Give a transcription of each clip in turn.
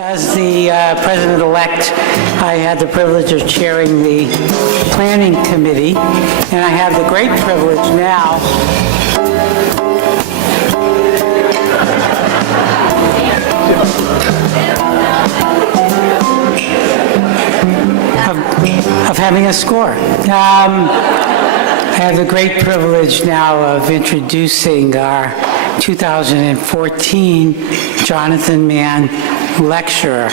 As the president-elect, I had the privilege of chairing the planning committee, and I have the great privilege now of having a score. I have the great privilege now of introducing our 2014 Jonathan Mann lecturer.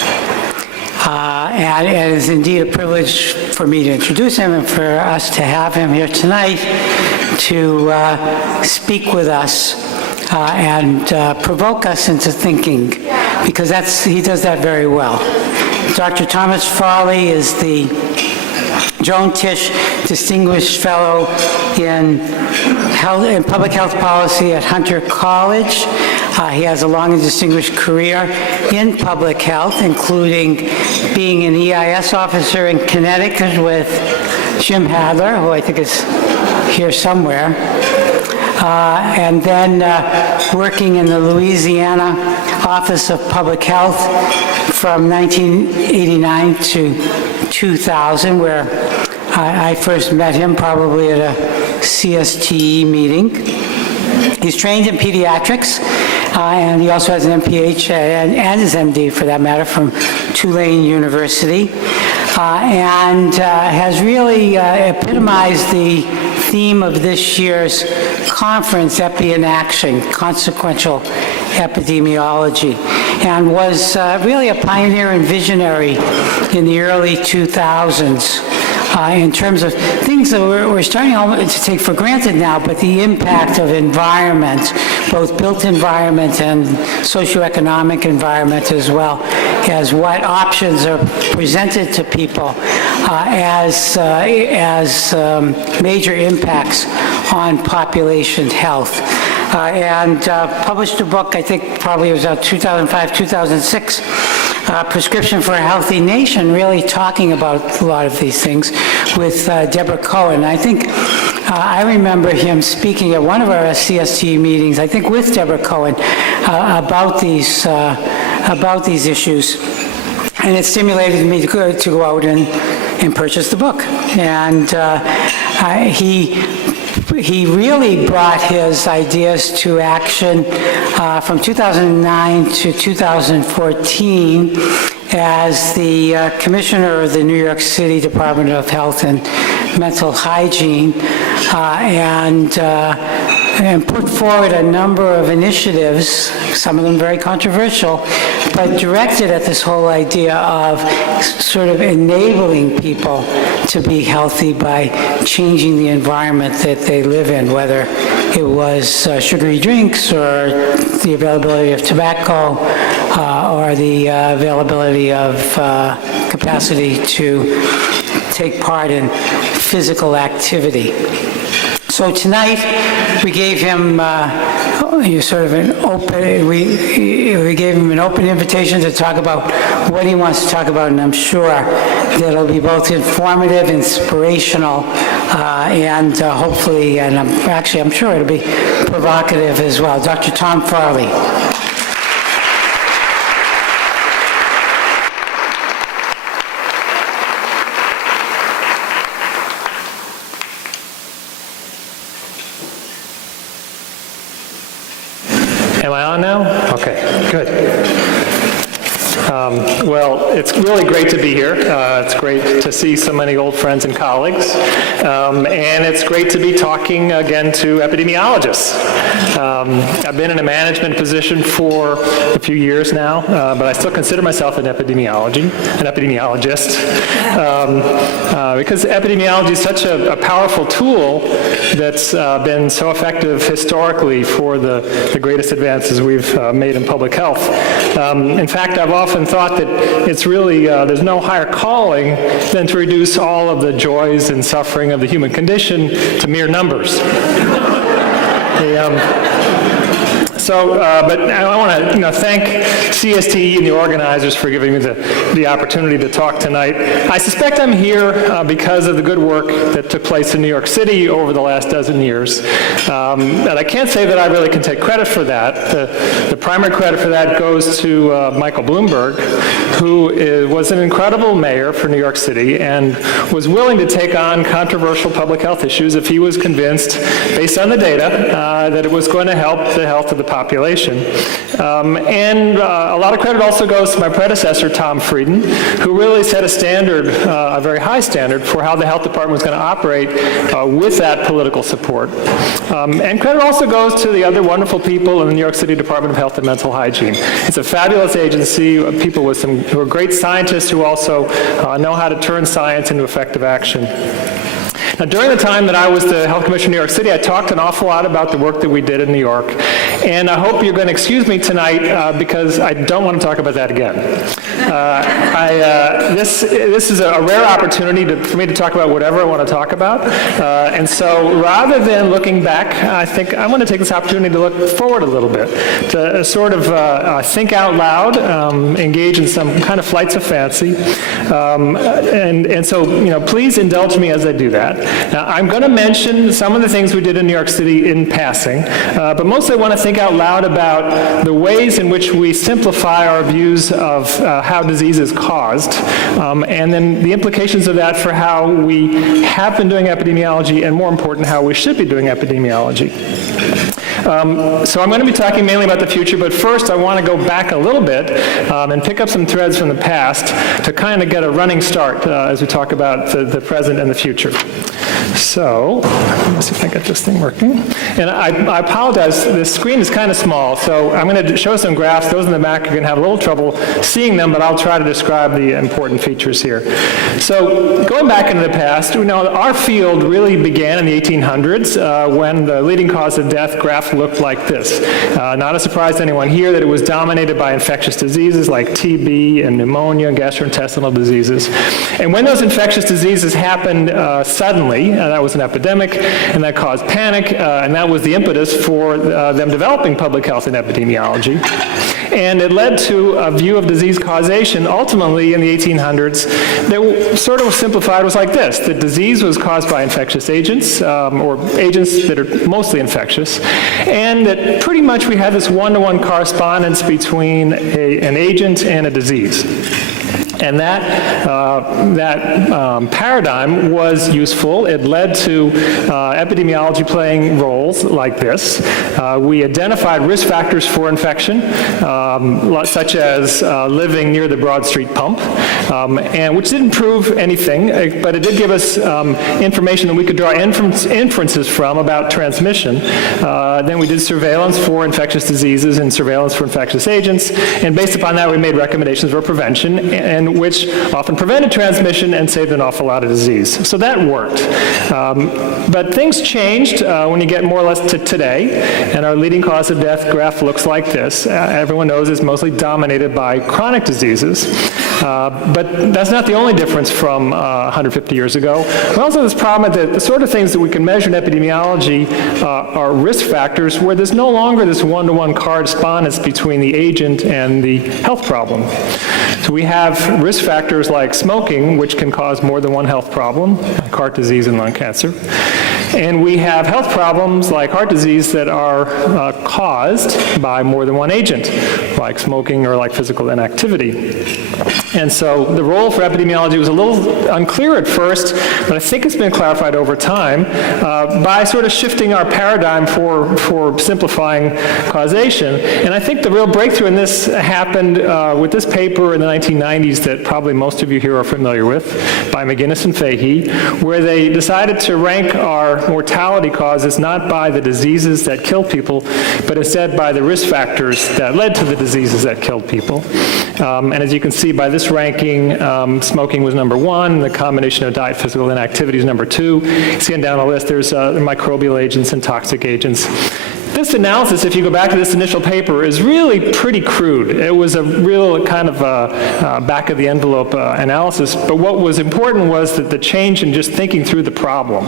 And it is indeed a privilege for me to introduce him and for us to have him here tonight to speak with us and provoke us into thinking, because he does that very well. Dr. Thomas Farley is the Joan Tisch Distinguished Fellow in Public Health Policy at Hunter College. He has a long and distinguished career in public health, including being an EIS officer in Connecticut with Jim Hadler, who I think is here somewhere, and then working in the Louisiana Office of Public Health from 1989 to 2000, where I first met him probably at a CSTE meeting. He's trained in pediatrics, and he also has an M.P.H. and his M.D. for that matter from Tulane University, and has really epitomized the theme of this year's conference, Epi in Action, Consequential Epidemiology, and was really a pioneer and visionary in the early 2000s. In terms of things that we're starting to take for granted now, but the impact of environment, both built environment and socioeconomic environment, as well as what options are presented to people as major impacts on population health. And published a book, I think probably it was 2005, 2006, Prescription for a Healthy Nation, really talking about a lot of these things with Deborah Cohen. I think I remember him speaking at one of our CSTE meetings, I think with Deborah Cohen, about these issues. And it stimulated me to go out and purchase the book. And he really brought his ideas to action from 2009 to 2014 as the commissioner of the New York City Department of Health and Mental Hygiene, and put forward a number of initiatives, some of them very controversial, but directed at this whole idea of sort of enabling people to be healthy by changing the environment that they live in, whether it was sugary drinks or the availability of tobacco or the availability of capacity to take part in physical activity. So tonight we gave him we gave him an open invitation to talk about what he wants to talk about, and I'm sure that it'll be both informative, inspirational, and hopefully, and I'm sure it'll be provocative as well. Dr. Tom Farley. Am I on now? Okay, good. Well, it's really great to be here. It's great to see so many old friends and colleagues. And it's great to be talking again to epidemiologists. I've been in a management position for a few years now, but I still consider myself an epidemiologist, because epidemiology is such a powerful tool that's been so effective historically for the greatest advances we've made in public health. In fact, I've often thought that it's really, there's no higher calling than to reduce all of the joys and suffering of the human condition to mere numbers. But I want to thank CSTE and the organizers for giving me the opportunity to talk tonight. I suspect I'm here because of the good work that took place in New York City over the last dozen years. And I can't say that I really can take credit for that. The primary credit for that goes to Michael Bloomberg, who was an incredible mayor for New York City and was willing to take on controversial public health issues if he was convinced, based on the data, that it was going to help the health of the population. And a lot of credit also goes to my predecessor, Tom Frieden, who really set a standard, a very high standard, for how the health department was going to operate with that political support. And credit also goes to the other wonderful people in the New York City Department of Health and Mental Hygiene. It's a fabulous agency, people with who are great scientists who also know how to turn science into effective action. Now, during the time that I was the Health Commissioner in New York City, I talked an awful lot about the work that we did in New York. And I hope you're going to excuse me tonight because I don't want to talk about that again. This is a rare opportunity for me to talk about whatever I want to talk about. And so rather than looking back, I think I want to take this opportunity to look forward a little bit, to sort of think out loud, engage in some kind of flights of fancy. And so, please indulge me as I do that. Now, I'm going to mention some of the things we did in New York City in passing, but mostly I want to think out loud about the ways in which we simplify our views of how disease is caused, and then the implications of that for how we have been doing epidemiology, and more important, how we should be doing epidemiology. So I'm going to be talking mainly about the future, but first I want to go back a little bit and pick up some threads from the past to kind of get a running start as we talk about the present and the future. So, let me see if I get this thing working. And I apologize, the screen is kind of small, so I'm going to show some graphs. Those in the back are going to have a little trouble seeing them, but I'll try to describe the important features here. So, going back into the past, our field really began in the 1800s when the leading cause of death graph looked like this. Not a surprise to anyone here that it was dominated by infectious diseases like TB and pneumonia, gastrointestinal diseases. And when those infectious diseases happened suddenly, that was an epidemic, and that caused panic, and that was the impetus for them developing public health and epidemiology. And it led to a view of disease causation, ultimately in the 1800s, that sort of simplified was like this. The disease was caused by infectious agents, or agents that are mostly infectious, and that pretty much we had this one-to-one correspondence between an agent and a disease. And that paradigm was useful. It led to epidemiology playing roles like this. We identified risk factors for infection, such as living near the Broad Street pump, and which didn't prove anything, but it did give us information that we could draw inferences from about transmission. Then we did surveillance for infectious diseases and surveillance for infectious agents, and based upon that we made recommendations for prevention, and which often prevented transmission and saved an awful lot of disease. So that worked. But things changed when you get more or less to today, and our leading cause of death graph looks like this. Everyone knows it's mostly dominated by chronic diseases, but that's not the only difference from 150 years ago. We also have this problem that the sort of things that we can measure in epidemiology are risk factors where there's no longer this one-to-one correspondence between the agent and the health problem. So we have risk factors like smoking, which can cause more than one health problem, like heart disease and lung cancer. And we have health problems like heart disease that are caused by more than one agent, like smoking or like physical inactivity. And so the role for epidemiology was a little unclear at first, but I think it's been clarified over time by sort of shifting our paradigm for simplifying causation. And I think the real breakthrough in this happened with this paper in the 1990s that probably most of you here are familiar with, by McGinnis and Fahey, where they decided to rank our mortality causes not by the diseases that kill people, but instead by the risk factors that led to the diseases that killed people. And as you can see by this ranking, smoking was number one, the combination of diet, physical inactivity is number two. Seeing down the list, there's microbial agents and toxic agents. This analysis, if you go back to this initial paper, is really pretty crude. It was a real kind of back-of-the-envelope analysis, but what was important was that the change in just thinking through the problem.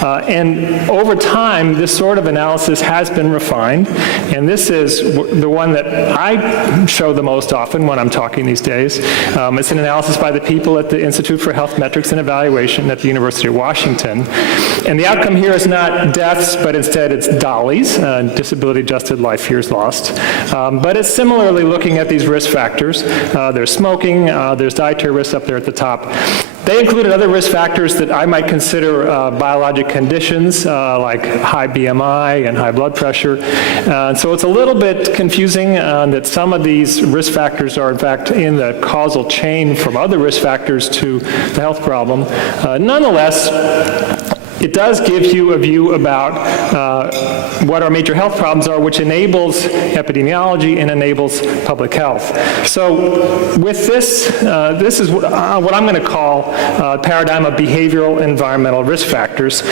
And over time, this sort of analysis has been refined, and this is the one that I show the most often when I'm talking these days. It's an analysis by the people at the Institute for Health Metrics and Evaluation at the University of Washington. And the outcome here is not deaths, but instead it's DALYs, disability-adjusted life years lost. But it's similarly looking at these risk factors. There's smoking, there's dietary risks up there at the top. They included other risk factors that I might consider biologic conditions, like high BMI and high blood pressure. So it's a little bit confusing that some of these risk factors are in fact in the causal chain from other risk factors to the health problem. Nonetheless, it does give you a view about what our major health problems are, which enables epidemiology and enables public health. So with this, this is what I'm going to call a paradigm of behavioral environmental risk factors,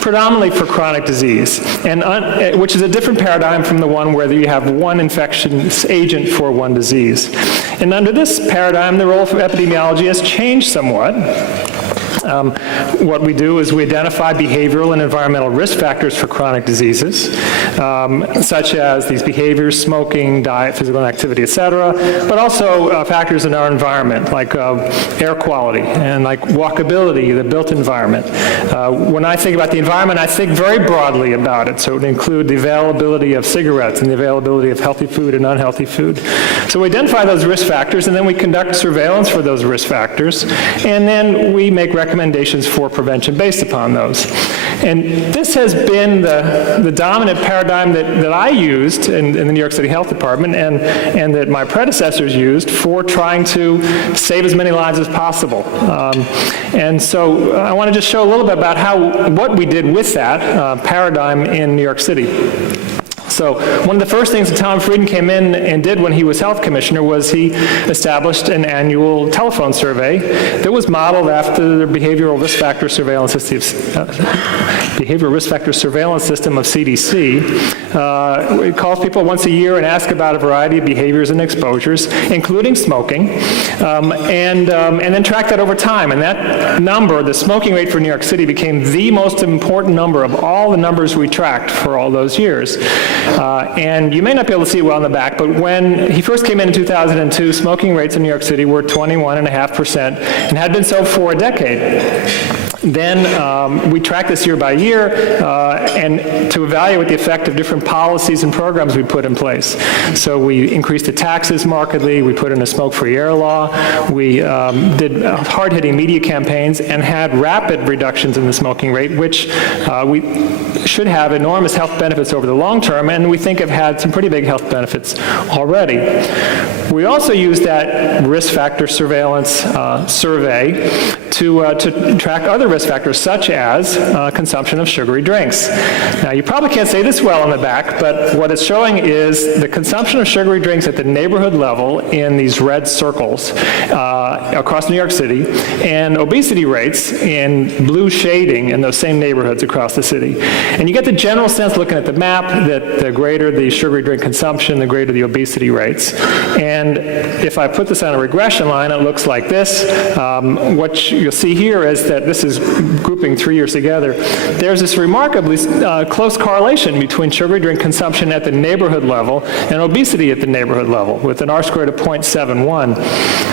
predominantly for chronic disease, and which is a different paradigm from the one where you have one infectious agent for one disease. And under this paradigm, the role of epidemiology has changed somewhat. What we do is we identify behavioral and environmental risk factors for chronic diseases, such as these behaviors, smoking, diet, physical activity, et cetera, but also factors in our environment, like air quality and like walkability, the built environment. When I think about the environment, I think very broadly about it, so it would include the availability of cigarettes and the availability of healthy food and unhealthy food. So we identify those risk factors, and then we conduct surveillance for those risk factors, and then we make recommendations for prevention based upon those. And this has been the dominant paradigm that I used in the New York City Health Department and that my predecessors used for trying to save as many lives as possible. And so I want to just show a little bit about what we did with that paradigm in New York City. So one of the first things that Tom Frieden came in and did when he was health commissioner was he established an annual telephone survey that was modeled after the behavioral risk factor surveillance system, of CDC. It calls people once a year and asks about a variety of behaviors and exposures, including smoking, and then track that over time. And that number, the smoking rate for New York City, became the most important number of all the numbers we tracked for all those years. And you may not be able to see it well in the back, but when he first came in 2002, smoking rates in New York City were 21.5% and had been so for a decade. Then we track this year by year and to evaluate the effect of different policies and programs we put in place. So we increased the taxes markedly, we put in a smoke-free air law, we did hard-hitting media campaigns and had rapid reductions in the smoking rate, which we should have enormous health benefits over the long term, and we think have had some pretty big health benefits already. We also used that risk factor surveillance survey to track other risk factors, such as consumption of sugary drinks. Now, you probably can't say this well on the back, but what it's showing is the consumption of sugary drinks at the neighborhood level in these red circles across New York City, and obesity rates in blue shading in those same neighborhoods across the city. And you get the general sense looking at the map that the greater the sugary drink consumption, the greater the obesity rates. And if I put this on a regression line, it looks like this. What you'll see here is that this is grouping 3 years together. There's this remarkably close correlation between sugary drink consumption at the neighborhood level and obesity at the neighborhood level, with an R-squared of 0.71.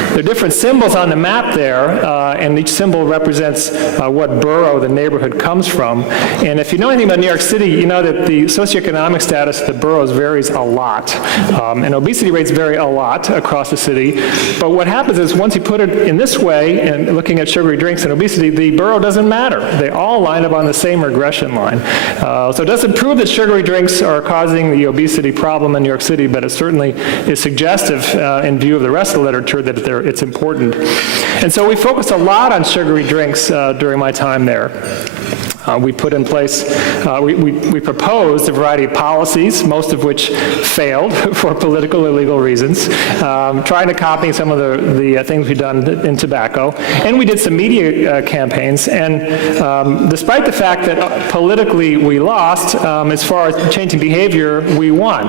There are different symbols on the map there, and each symbol represents what borough the neighborhood comes from. And if you know anything about New York City, you know that the socioeconomic status of the boroughs varies a lot, and obesity rates vary a lot across the city. But what happens is once you put it in this way, and looking at sugary drinks and obesity, the borough doesn't matter. They all line up on the same regression line. So it doesn't prove that sugary drinks are causing the obesity problem in New York City, but it certainly is suggestive in view of the rest of the literature that it's important. And so we focused a lot on sugary drinks during my time there. We put in place, we proposed a variety of policies, most of which failed for political or legal reasons, trying to copy some of the things we've done in tobacco. And we did some media campaigns, and despite the fact that politically we lost, as far as changing behavior, we won.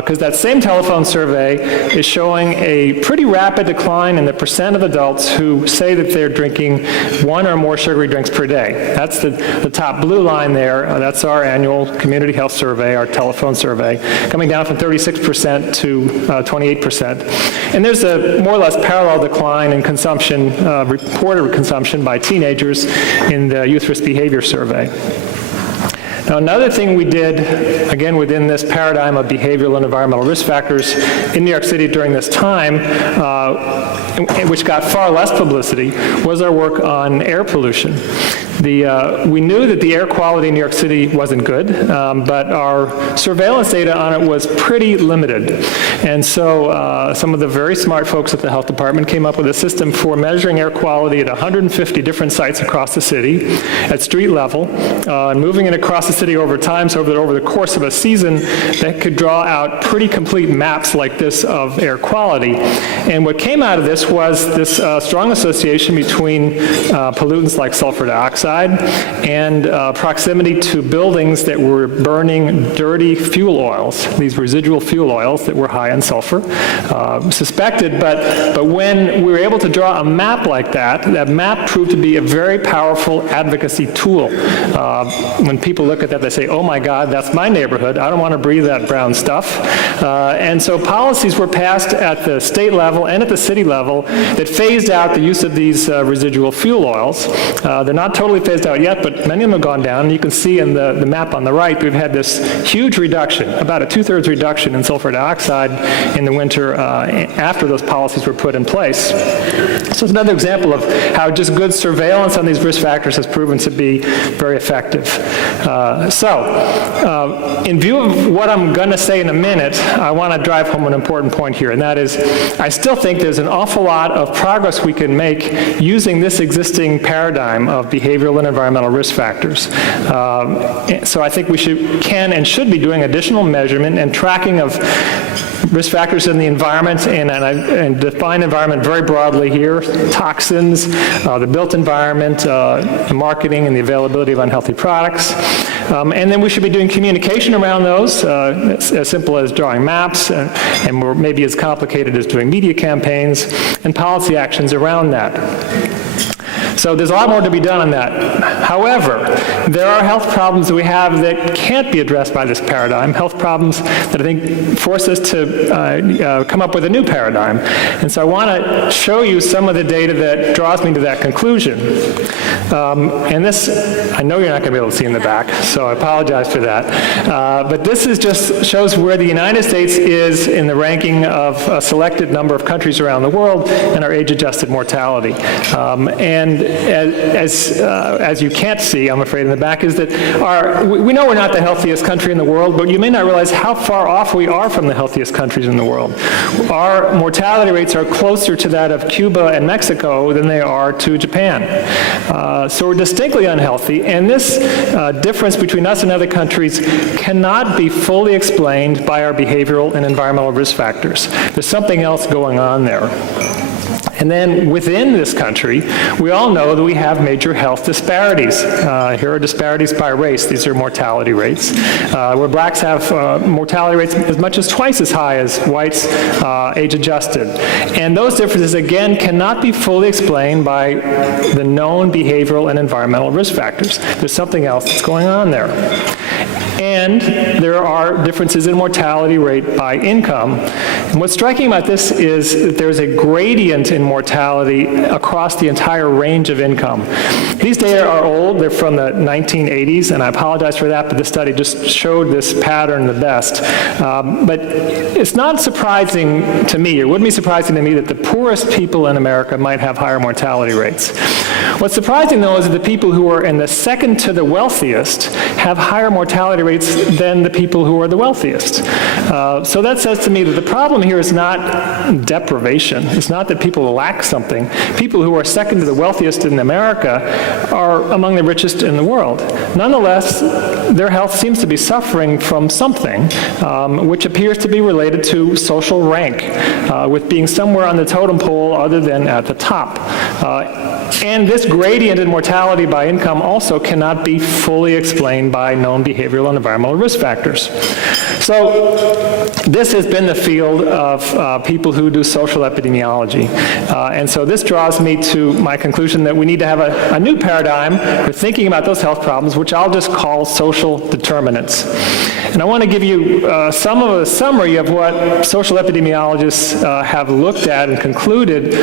Because that same telephone survey is showing a pretty rapid decline in the percent of adults who say that they're drinking one or more sugary drinks per day. That's the top blue line there. That's our annual community health survey, our telephone survey, coming down from 36% to 28%. And there's a more or less parallel decline in consumption, reported consumption by teenagers in the youth risk behavior survey. Now, another thing we did, again, within this paradigm of behavioral and environmental risk factors in New York City during this time, which got far less publicity, was our work on air pollution. We knew that the air quality in New York City wasn't good, but our surveillance data on it was pretty limited. And so some of the very smart folks at the health department came up with a system for measuring air quality at 150 different sites across the city at street level, and moving it across the city over time, so that over the course of a season, they could draw out pretty complete maps like this of air quality. And what came out of this was this strong association between pollutants like sulfur dioxide and proximity to buildings that were burning dirty fuel oils, these residual fuel oils that were high in sulfur, suspected, but when we were able to draw a map like that, that map proved to be a very powerful advocacy tool. When people look at that, they say, oh my God, that's my neighborhood. I don't want to breathe that brown stuff. And so policies were passed at the state level and at the city level that phased out the use of these residual fuel oils. They're not totally phased out yet, but many of them have gone down. And you can see in the map on the right, we've had this huge reduction, about a 2/3 reduction in sulfur dioxide in the winter after those policies were put in place. So it's another example of how just good surveillance on these risk factors has proven to be very effective. In view of what I'm going to say in a minute, I want to drive home an important point here, and that is I still think there's an awful lot of progress we can make using this existing paradigm of behavioral and environmental risk factors. So I think we can and should be doing additional measurement and tracking of risk factors in the environment, and define environment very broadly here: toxins, the built environment, marketing, and the availability of unhealthy products. And then we should be doing communication around those, as simple as drawing maps, and maybe as complicated as doing media campaigns, and policy actions around that. So there's a lot more to be done on that. However, there are health problems that we have that can't be addressed by this paradigm, health problems that I think force us to come up with a new paradigm. And so I want to show you some of the data that draws me to that conclusion. And this, I know you're not going to be able to see in the back, so I apologize for that. But this is just shows where the United States is in the ranking of a selected number of countries around the world and our age-adjusted mortality. And as you can't see, I'm afraid, in the back, is that we know we're not the healthiest country in the world, but you may not realize how far off we are from the healthiest countries in the world. Our mortality rates are closer to that of Cuba and Mexico than they are to Japan. So we're distinctly unhealthy, and this difference between us and other countries cannot be fully explained by our behavioral and environmental risk factors. There's something else going on there. And then within this country, we all know that we have major health disparities. Here are disparities by race. These are mortality rates, where blacks have mortality rates as much as twice as high as whites, age-adjusted. And those differences, again, cannot be fully explained by the known behavioral and environmental risk factors. There's something else that's going on there. And there are differences in mortality rate by income. And what's striking about this is that there's a gradient in mortality across the entire range of income. These data are old. They're from the 1980s, and I apologize for that, but this study just showed this pattern the best. But it's not surprising to me, it wouldn't be surprising to me, that the poorest people in America might have higher mortality rates. What's surprising, though, is that the people who are in the second to the wealthiest have higher mortality rates rates than the people who are the wealthiest. So that says to me that the problem here is not deprivation. It's not that people lack something. People who are second to the wealthiest in America are among the richest in the world. Nonetheless, their health seems to be suffering from something which appears to be related to social rank, with being somewhere on the totem pole other than at the top. And this gradient in mortality by income also cannot be fully explained by known behavioral and environmental risk factors. So this has been the field of people who do social epidemiology. And so this draws me to my conclusion that we need to have a new paradigm for thinking about those health problems, which I'll just call social determinants. And I want to give you some of a summary of what social epidemiologists have looked at and concluded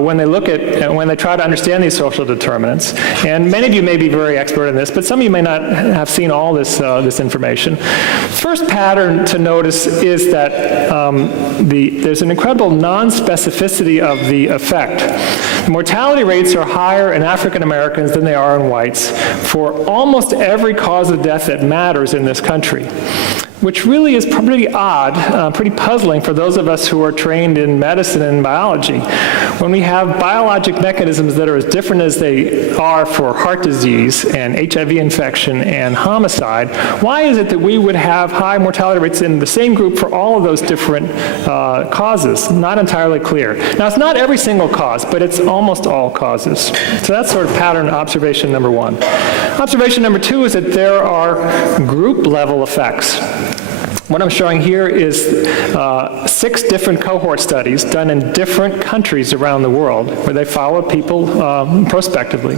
when they try to understand these social determinants. And many of you may be very expert in this, but some of you may not have seen all this information. First pattern to notice is that there's an incredible non-specificity of the effect. The mortality rates are higher in African Americans than they are in whites for almost every cause of death that matters in this country, which really is pretty odd, pretty puzzling for those of us who are trained in medicine and biology. When we have biologic mechanisms that are as different as they are for heart disease and HIV infection and homicide, why is it that we would have high mortality rates in the same group for all of those different causes? Not entirely clear. Now, it's not every single cause, but it's almost all causes. So that's sort of pattern observation number one. Observation number two is that there are group level effects. What I'm showing here is 6 different cohort studies done in different countries around the world where they followed people prospectively.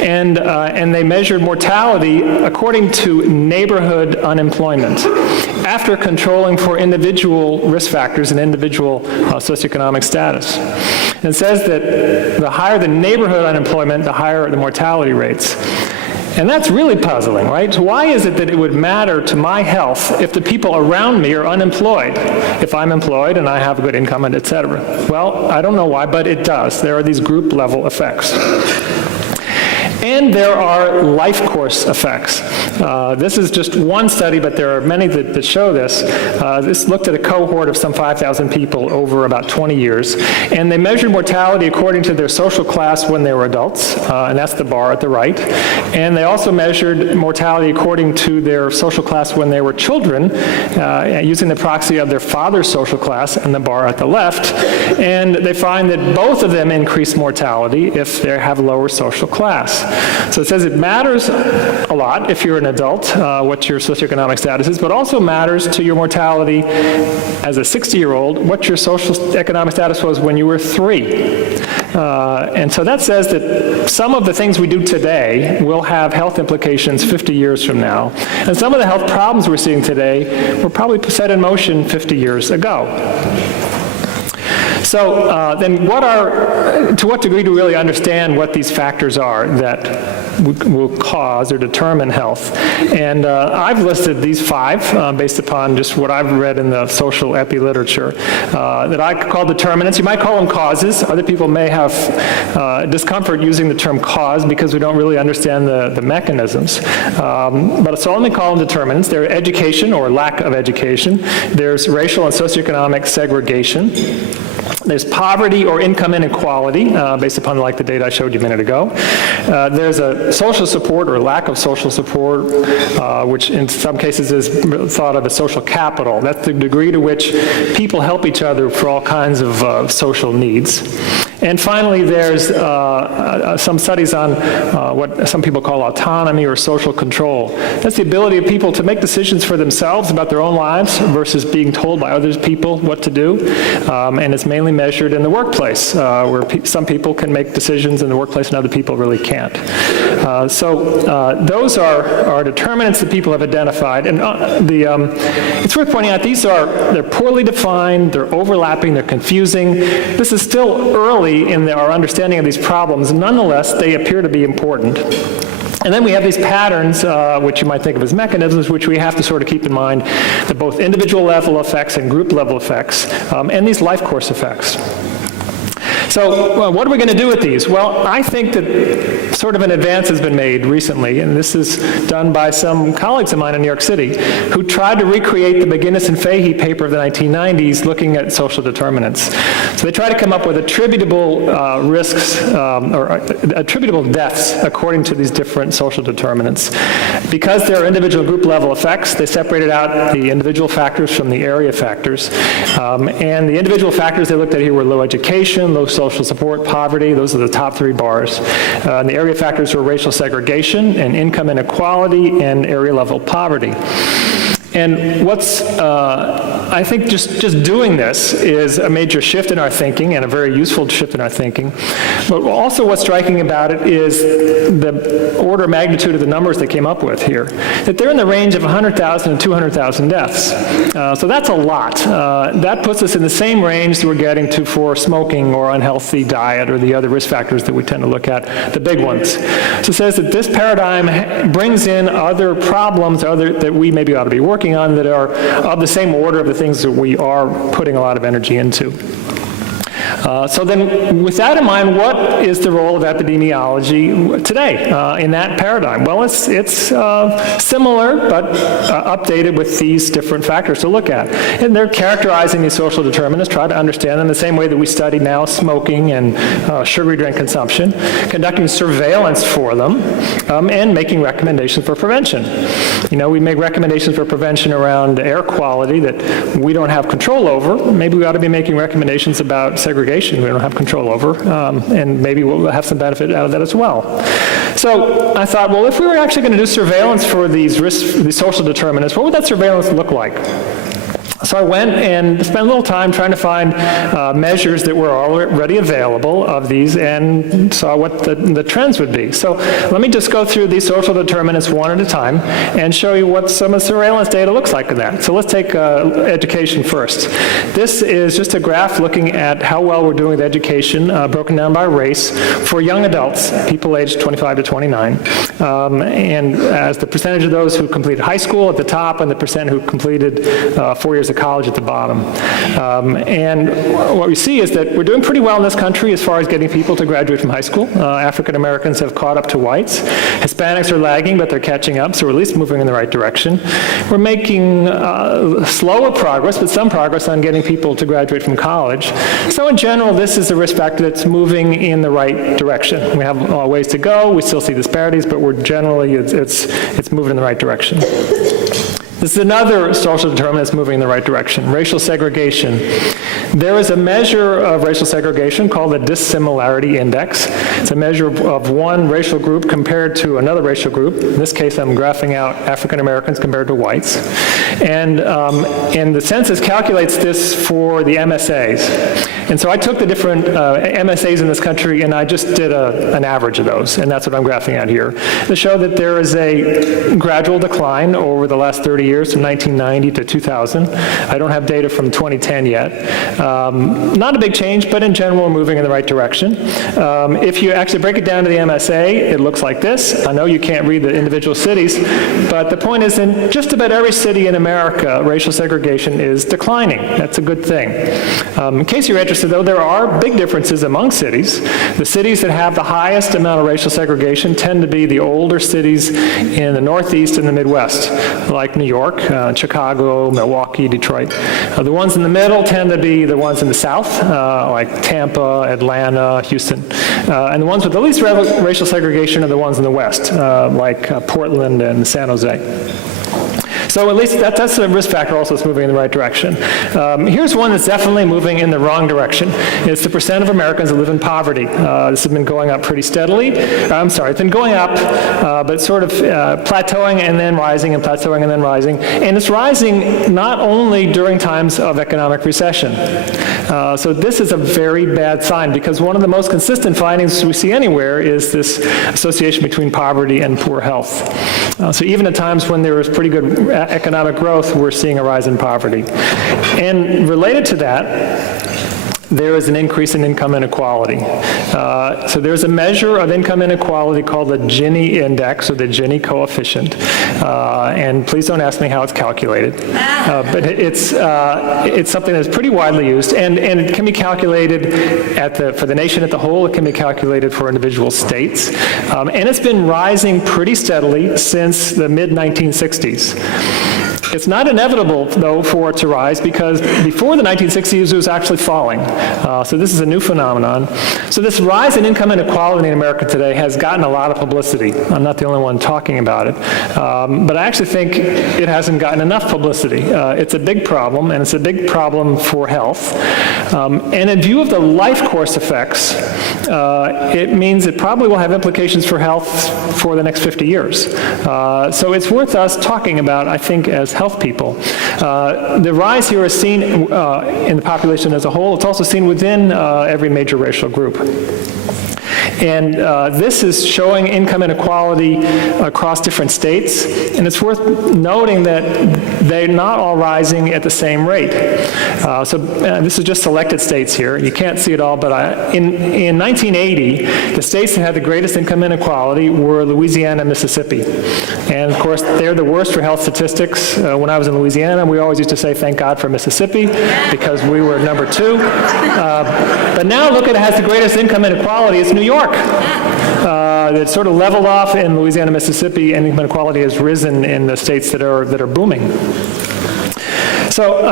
And they measured mortality according to neighborhood unemployment after controlling for individual risk factors and individual socioeconomic status. And it says that the higher the neighborhood unemployment, the higher the mortality rates. And that's really puzzling, right? So why is it that it would matter to my health if the people around me are unemployed, if I'm employed and I have a good income and et cetera? Well, I don't know why, but it does. There are these group level effects. And there are life course effects. This is just one study, but there are many that show this. This looked at a cohort of some 5,000 people over about 20 years, and they measured mortality according to their social class when they were adults, and that's the bar at the right. And they also measured mortality according to their social class when they were children, using the proxy of their father's social class and the bar at the left. And they find that both of them increase mortality if they have lower social class. So it says it matters a lot if you're an adult, what your socioeconomic status is, but also matters to your mortality as a 60-year-old, what your social economic status was when you were 3. And so that says that some of the things we do today will have health implications 50 years from now. And some of the health problems we're seeing today were probably set in motion 50 years ago. So then to what degree do we really understand what these factors are that will cause or determine health? And I've listed these 5 based upon just what I've read in the social epi literature that I call determinants. You might call them causes. Other people may have discomfort using the term cause because we don't really understand the mechanisms. But so let me call them determinants. They're education or lack of education. There's racial and socioeconomic segregation. There's poverty or income inequality, based upon like the data I showed you a minute ago. There's a social support or lack of social support, which in some cases is thought of as social capital. That's the degree to which people help each other for all kinds of social needs. And finally, there's some studies on what some people call autonomy or social control. That's the ability of people to make decisions for themselves about their own lives versus being told by other people what to do. And it's mainly measured in the workplace, where some people can make decisions in the workplace and other people really can't. So those are determinants that people have identified. And it's worth pointing out they're poorly defined, they're overlapping, they're confusing. This is still early in our understanding of these problems. Nonetheless, they appear to be important. And then we have these patterns, which you might think of as mechanisms, which we have to sort of keep in mind, that both individual level effects and group level effects, and these life course effects. So what are we going to do with these? Well, I think that sort of an advance has been made recently, and this is done by some colleagues of mine in New York City, who tried to recreate the McGinnis and Fahey paper of the 1990s looking at social determinants. So they try to come up with attributable risks or attributable deaths according to these different social determinants. Because there are individual group level effects, they separated out the individual factors from the area factors. And the individual factors they looked at here were low education, low social support, poverty. Those are the top 3 bars. And the area factors were racial segregation and income inequality and area level poverty. And what's, I think just doing this is a major shift in our thinking and a very useful shift in our thinking. But also what's striking about it is the order of magnitude of the numbers they came up with here. That they're in the range of 100,000 and 200,000 deaths. So that's a lot. That puts us in the same range that we're getting to for smoking or unhealthy diet or the other risk factors that we tend to look at, the big ones. So it says that this paradigm brings in other problems that we maybe ought to be working on that are of the same order of the things that we are putting a lot of energy into. So then, with that in mind, what is the role of epidemiology today in that paradigm? Well, it's similar, but updated with these different factors to look at. And they're characterizing these social determinants, try to understand them the same way that we study now smoking and sugary drink consumption, conducting surveillance for them, and making recommendations for prevention. You know, we make recommendations for prevention around air quality that we don't have control over. Maybe we ought to be making recommendations about segregation we don't have control over, and maybe we'll have some benefit out of that as well. So I thought, well, if we were actually going to do surveillance for these social determinants, what would that surveillance look like? So I went and spent a little time trying to find measures that were already available of these and saw what the trends would be. So let me just go through these social determinants one at a time and show you what some of the surveillance data looks like in that. So let's take education first. This is just a graph looking at how well we're doing with education, broken down by race, for young adults, people aged 25 to 29, and as the percentage of those who completed high school at the top and the percent who completed 4 years of college at the bottom. And what we see is that we're doing pretty well in this country as far as getting people to graduate from high school. African Americans have caught up to whites. Hispanics are lagging, but they're catching up, so we're at least moving in the right direction. We're making slower progress, but some progress on getting people to graduate from college. So in general, this is a risk factor that's moving in the right direction. We have ways to go. We still see disparities, but we're generally, it's moving in the right direction. This is another social determinant that's moving in the right direction, racial segregation. There is a measure of racial segregation called the dissimilarity index. It's a measure of one racial group compared to another racial group. In this case, I'm graphing out African Americans compared to whites. And the census calculates this for the MSAs. And so I took the different MSAs in this country and I just did an average of those, and that's what I'm graphing out here, to show that there is a gradual decline over the last 30 years from 1990 to 2000. I don't have data from 2010 yet. Not a big change, but in general, we're moving in the right direction. If you actually break it down to the MSA, it looks like this. I know you can't read the individual cities, but the point is in just about every city in America, racial segregation is declining. That's a good thing. In case you're interested, though, there are big differences among cities. The cities that have the highest amount of racial segregation tend to be the older cities in the Northeast and the Midwest, like New York, Chicago, Milwaukee, Detroit. The ones in the middle tend to be the ones in the South, like Tampa, Atlanta, Houston. And the ones with the least racial segregation are the ones in the West, like Portland and San Jose. So at least that's a risk factor also that's moving in the right direction. Here's one that's definitely moving in the wrong direction. It's the percent of Americans that live in poverty. This has been going up pretty steadily. It's been going up, but sort of plateauing and then rising and plateauing and then rising. And it's rising not only during times of economic recession. So this is a very bad sign because one of the most consistent findings we see anywhere is this association between poverty and poor health. So even at times when there is pretty good economic growth, we're seeing a rise in poverty. And related to that, there is an increase in income inequality. So there's a measure of income inequality called the Gini index, or the Gini coefficient. And please don't ask me how it's calculated. But it's something that's pretty widely used, and it can be calculated for the nation at the whole. It can be calculated for individual states. And it's been rising pretty steadily since the mid-1960s. It's not inevitable, though, for it to rise, because before the 1960s, it was actually falling. So this is a new phenomenon. So this rise in income inequality in America today has gotten a lot of publicity. I'm not the only one talking about it. But I actually think it hasn't gotten enough publicity. It's a big problem, and it's a big problem for health. And in view of the life course effects, it means it probably will have implications for health for the next 50 years. So it's worth us talking about, I think, as health people. The rise here is seen in the population as a whole. It's also seen within every major racial group. And this is showing income inequality across different states. And it's worth noting that they're not all rising at the same rate. So this is just selected states here. You can't see it all, but in 1980, the states that had the greatest income inequality were Louisiana and Mississippi. And of course, they're the worst for health statistics. When I was in Louisiana, we always used to say, thank God for Mississippi, because we were number 2. But now look at it has the greatest income inequality. It's New York. That sort of leveled off in Louisiana, Mississippi, and income inequality has risen in the states that are booming. So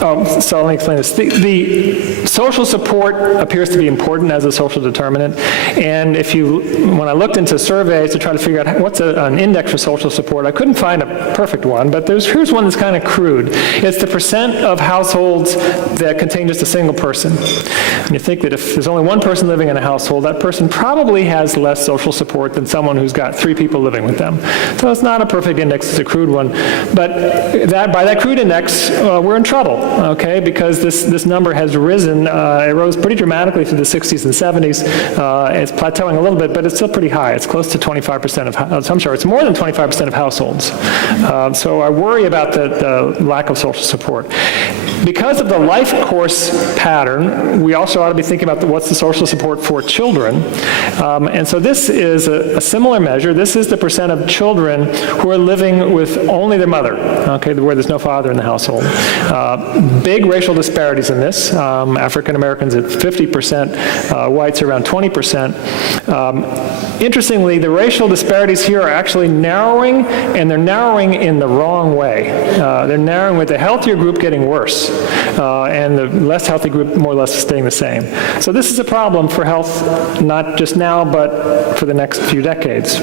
let me explain this. The social support appears to be important as a social determinant, and when I looked into surveys to try to figure out what's an index for social support, I couldn't find a perfect one, but here's one that's kind of crude. It's the percent of households that contain just a single person. And you think that if there's only one person living in a household, that person probably has less social support than someone who's got 3 people living with them. So it's not a perfect index, it's a crude one, but by that crude index, we're in trouble, okay, because this number has risen. It rose pretty dramatically through the 60s and 70s. It's plateauing a little bit, but it's still pretty high. It's close to 25% it's more than 25% of households. So I worry about the lack of social support. Because of the life course pattern, we also ought to be thinking about what's the social support for children. And so this is a similar measure. This is the percent of children who are living with only their mother, okay, where there's no father in the household. Big racial disparities in this. African Americans at 50%, whites around 20%. Interestingly, the racial disparities here are actually narrowing, and they're narrowing in the wrong way. They're narrowing with the healthier group getting worse, and the less healthy group more or less staying the same. So this is a problem for health, not just now, but for the next few decades.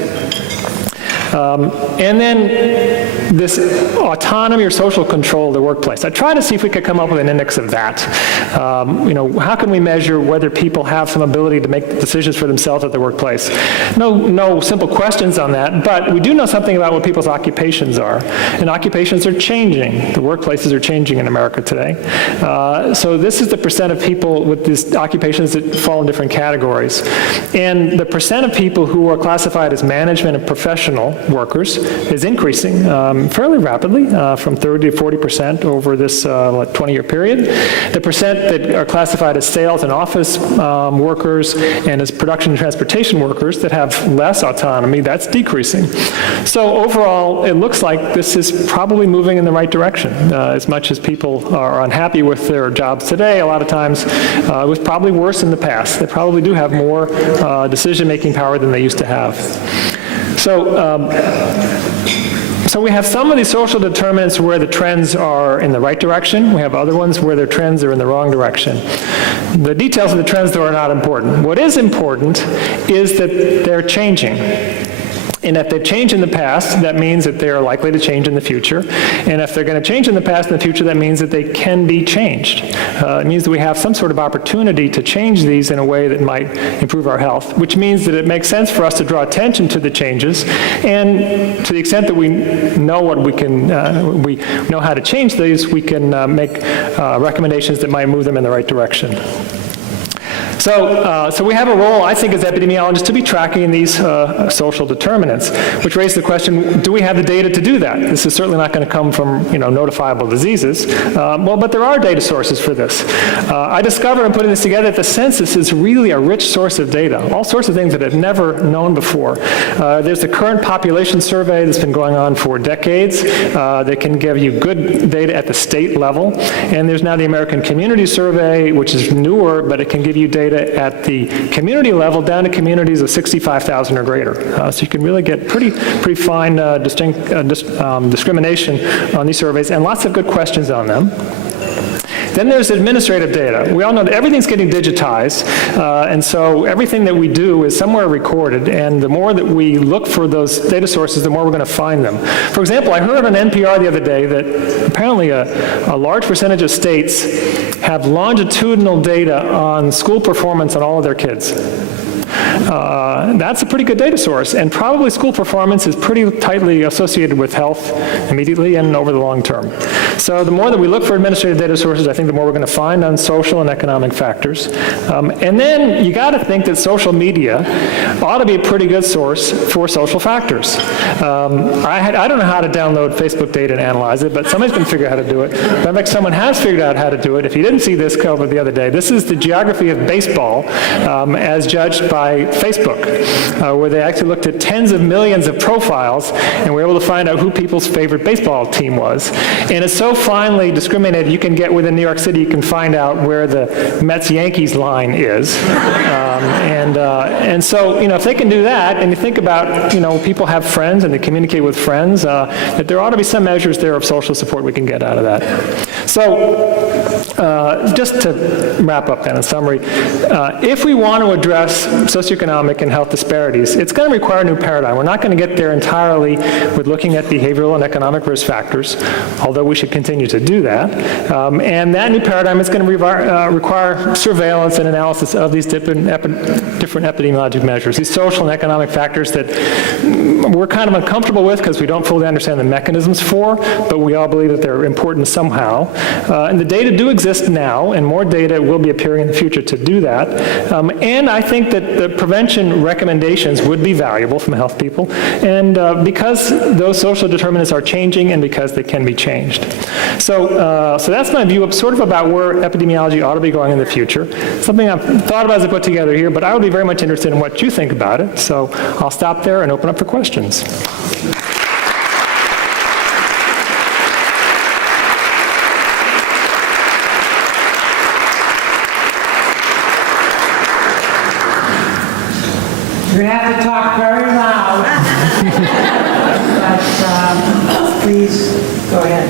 And then this autonomy or social control of the workplace. I tried to see if we could come up with an index of that. How can we measure whether people have some ability to make decisions for themselves at the workplace? No simple questions on that, but we do know something about what people's occupations are. And occupations are changing. The workplaces are changing in America today. So this is the percent of people with these occupations that fall in different categories. And the percent of people who are classified as management and professional workers is increasing fairly rapidly, from 30 to 40% over this 20-year period. The percent that are classified as sales and office workers and as production and transportation workers that have less autonomy, that's decreasing. So overall, it looks like this is probably moving in the right direction. As much as people are unhappy with their jobs today, a lot of times it was probably worse in the past. They probably do have more decision-making power than they used to have. So we have some of these social determinants where the trends are in the right direction. We have other ones where their trends are in the wrong direction. The details of the trends, though, are not important. What is important is that they're changing. And if they've changed in the past, that means that they are likely to change in the future. And if they're going to change in the past and the future, that means that they can be changed. It means that we have some sort of opportunity to change these in a way that might improve our health, which means that it makes sense for us to draw attention to the changes. And to the extent that we know what we know how to change these, we can make recommendations that might move them in the right direction. So we have a role, I think, as epidemiologists to be tracking these social determinants, which raises the question, do we have the data to do that? This is certainly not going to come from, notifiable diseases. But there are data sources for this. I discovered in putting this together that the census is really a rich source of data, all sorts of things that I've never known before. There's the current population survey that's been going on for decades that can give you good data at the state level. And there's now the American Community Survey, which is newer, but it can give you data at the community level down to communities of 65,000 or greater. So you can really get pretty fine discrimination on these surveys, and lots of good questions on them. Then there's administrative data. We all know that everything's getting digitized, and so everything that we do is somewhere recorded, and the more that we look for those data sources, the more we're going to find them. For example, I heard on NPR the other day that apparently a large percentage of states have longitudinal data on school performance on all of their kids. That's a pretty good data source, and probably school performance is pretty tightly associated with health immediately and over the long term. So the more that we look for administrative data sources, I think the more we're going to find on social and economic factors. And then you got to think that social media ought to be a pretty good source for social factors. I don't know how to download Facebook data and analyze it, but somebody's going to figure out how to do it. In fact, someone has figured out how to do it. If you didn't see this cover the other day, this is the geography of baseball as judged by Facebook, where they actually looked at tens of millions of profiles and were able to find out who people's favorite baseball team was. And it's so finely discriminated, you can get within New York City, you can find out where the Mets-Yankees line is. And so, if they can do that, and you think about, people have friends and they communicate with friends, that there ought to be some measures there of social support we can get out of that. So, just to wrap up then, in summary, if we want to address socioeconomic and health disparities, it's going to require a new paradigm. We're not going to get there entirely with looking at behavioral and economic risk factors, although we should continue to do that. And that new paradigm is going to require surveillance and analysis of these different epidemiologic measures, these social and economic factors that we're kind of uncomfortable with because we don't fully understand the mechanisms for, but we all believe that they're important somehow. And the data do exist now, and more data will be appearing in the future to do that. And I think that the prevention recommendations would be valuable from health people, and because those social determinants are changing and because they can be changed. So that's my view of sort of about where epidemiology ought to be going in the future. Something I've thought about as I put together here, but I would be very much interested in what you think about it. So I'll stop there and open up for questions. You're going to have to talk very loud. But please, go ahead.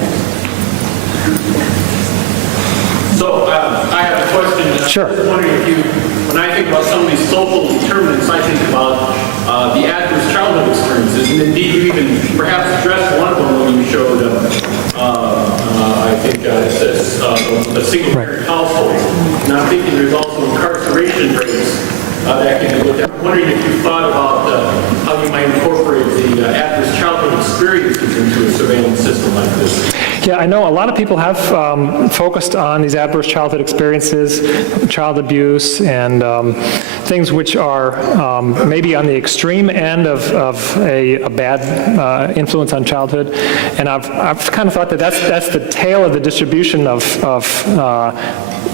So I have a question. Sure. I was wondering when I think about some of these social determinants, I think about the adverse childhood experiences, and indeed you even perhaps addressed one of them when you showed, I think it says a single parent household. And I'm thinking there's also incarceration rates that can be looked at. I'm wondering if you thought about how you might incorporate the adverse childhood experiences into a surveillance system like this. Yeah, I know a lot of people have focused on these adverse childhood experiences, child abuse, and things which are maybe on the extreme end of a bad influence on childhood. And I've kind of thought that that's the tail of the distribution of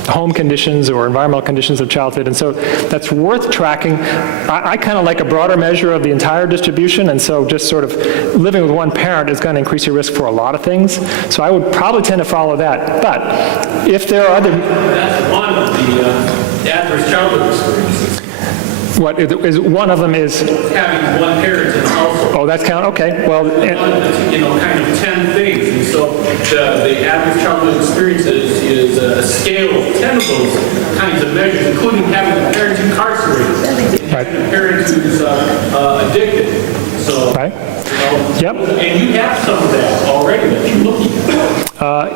home conditions or environmental conditions of childhood, and so that's worth tracking. I kind of like a broader measure of the entire distribution, and so just sort of living with one parent is going to increase your risk for a lot of things. So I would probably tend to follow that. But if there are other... That's one of the adverse childhood experiences. What is one of them is... Having one parent in the household. Oh, that's count? Okay. Well... kind of 10 things. And so the average childhood experience is a scale of 10 of those kinds of measures, including having a parent incarcerated, and having a parent who's addicted. So, right. Yep. And you have some of that already that you're looking at.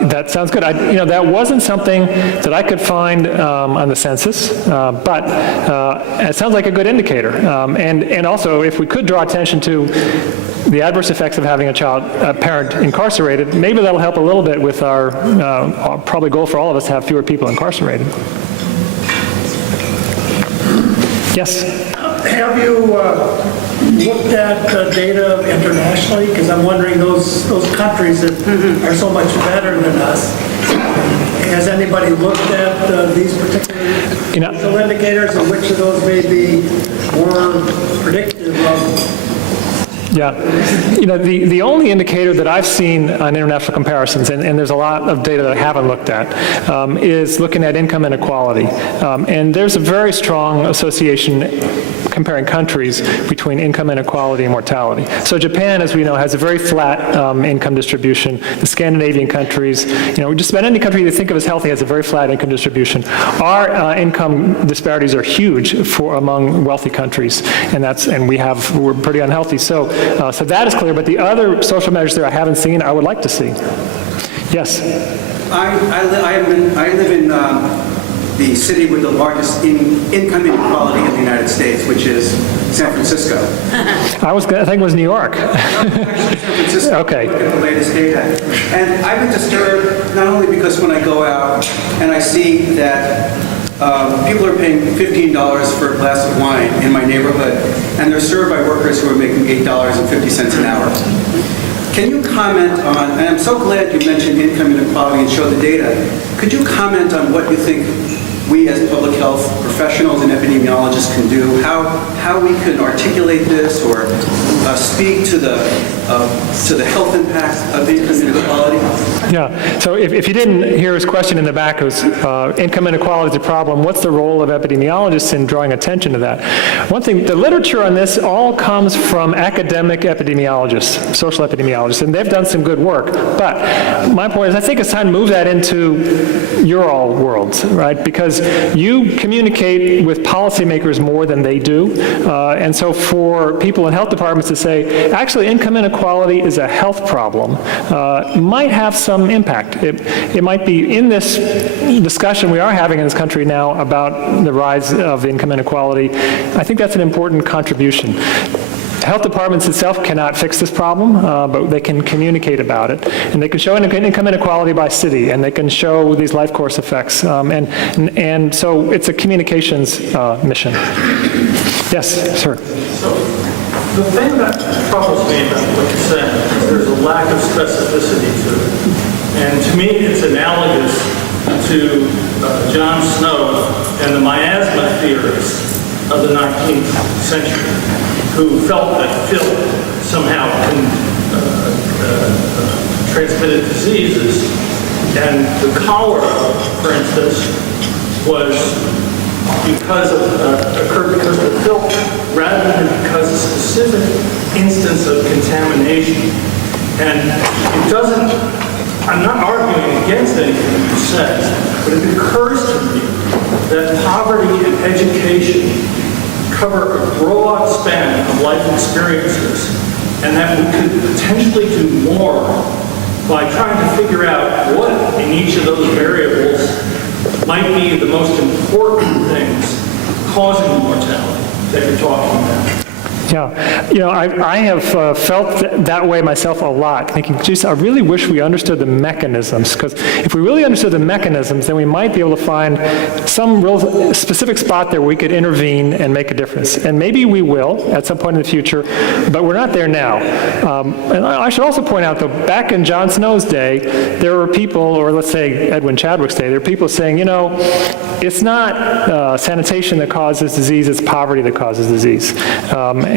That sounds good. That wasn't something that I could find on the census, but it sounds like a good indicator. And also, if we could draw attention to the adverse effects of having a parent incarcerated, maybe that'll help a little bit with our probably goal for all of us to have fewer people incarcerated. Yes? Have you looked at data internationally? Because I'm wondering those countries that are so much better than us. Has anybody looked at these particular social indicators, and which of those may be more predictive of? Yeah. The only indicator that I've seen on international comparisons, and there's a lot of data that I haven't looked at, is looking at income inequality. And there's a very strong association comparing countries between income inequality and mortality. So Japan, as we know, has a very flat income distribution. The Scandinavian countries, just about any country you think of as healthy has a very flat income distribution. Our income disparities are huge among wealthy countries, and we're pretty unhealthy. So that is clear, but the other social measures there I haven't seen, I would like to see. Yes? I live in the city with the largest income inequality in the United States, which is San Francisco. I think it was New York. Actually, San Francisco. Okay. Look at the latest data. And I've been disturbed not only because when I go out and I see that people are paying $15 for a glass of wine in my neighborhood, and they're served by workers who are making $8.50 an hour. Can you comment on, and I'm so glad you mentioned income inequality and showed the data, could you comment on what you think we as public health professionals and epidemiologists can do, how we can articulate this or speak to the health impacts of income inequality? Yeah, so if you didn't hear his question in the back, it was income inequality is a problem. What's the role of epidemiologists in drawing attention to that? One thing, the literature on this all comes from academic epidemiologists, social epidemiologists, and they've done some good work. But my point is I think it's time to move that into your all worlds, right? Because you communicate with policymakers more than they do. And so for people in health departments to say, actually income inequality is a health problem, might have some impact. It might be in this discussion we are having in this country now about the rise of income inequality. I think that's an important contribution. Health departments itself cannot fix this problem, but they can communicate about it. And they can show income inequality by city, and they can show these life course effects. And so it's a communications mission. Yes, sir. So the thing that troubles me about what you're saying is there's a lack of specificity to it. And to me, it's analogous to John Snow and the miasma theorists of the 19th century, who felt that filth somehow transmitted diseases. And the cholera, for instance, was occurred because of the filth rather than because of a specific instance of contamination. And it doesn't, I'm not arguing against anything you said, but it occurs to me that poverty and education cover a broad span of life experiences, and that we could potentially do more by trying to figure out what in each of those variables might be the most important things causing the mortality that you're talking about. Yeah, I have felt that way myself a lot, thinking, geez, I really wish we understood the mechanisms, because if we really understood the mechanisms, then we might be able to find some real specific spot there where we could intervene and make a difference. And maybe we will at some point in the future, but we're not there now. And I should also point out, though, back in John Snow's day, there were people, or let's say Edwin Chadwick's day, there were people saying, it's not sanitation that causes disease, it's poverty that causes disease.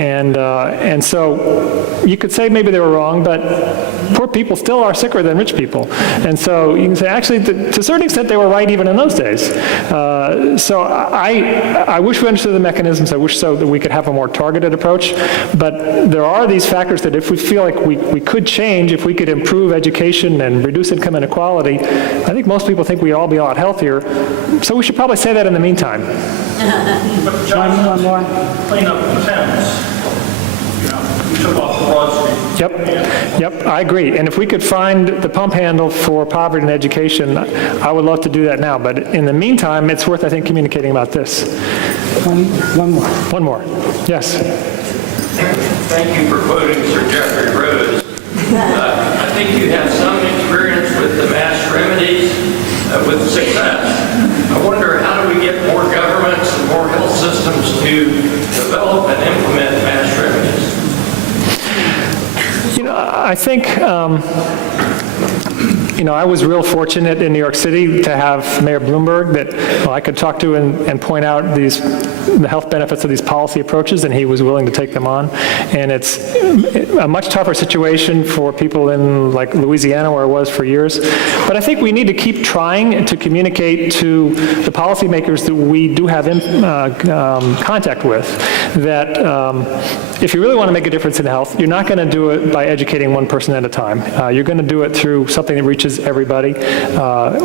And so you could say maybe they were wrong, but poor people still are sicker than rich people. And so you can say, actually, to a certain extent, they were right even in those days. So I wish we understood the mechanisms. I wish so that we could have a more targeted approach. But there are these factors that if we feel like we could change, if we could improve education and reduce income inequality, I think most people think we'd all be a lot healthier. So we should probably say that in the meantime. But John, one more. Clean up the Thames. You took off the Broad Street. Yep, I agree. And if we could find the pump handle for poverty and education, I would love to do that now. But in the meantime, it's worth, I think, communicating about this. One more. Yes. Thank you for quoting Sir Jeffrey Rose. I think you have some experience with the mass remedies with success. I wonder, how do we get more governments and more health systems to to develop and implement mass revenues? I think, I was real fortunate in New York City to have Mayor Bloomberg that I could talk to and point out the health benefits of these policy approaches, and he was willing to take them on. And it's a much tougher situation for people in like Louisiana, where I was for years. But I think we need to keep trying to communicate to the policymakers that we do have contact with that if you really want to make a difference in health, you're not going to do it by educating one person at a time. You're going to do it through something that reaches everybody.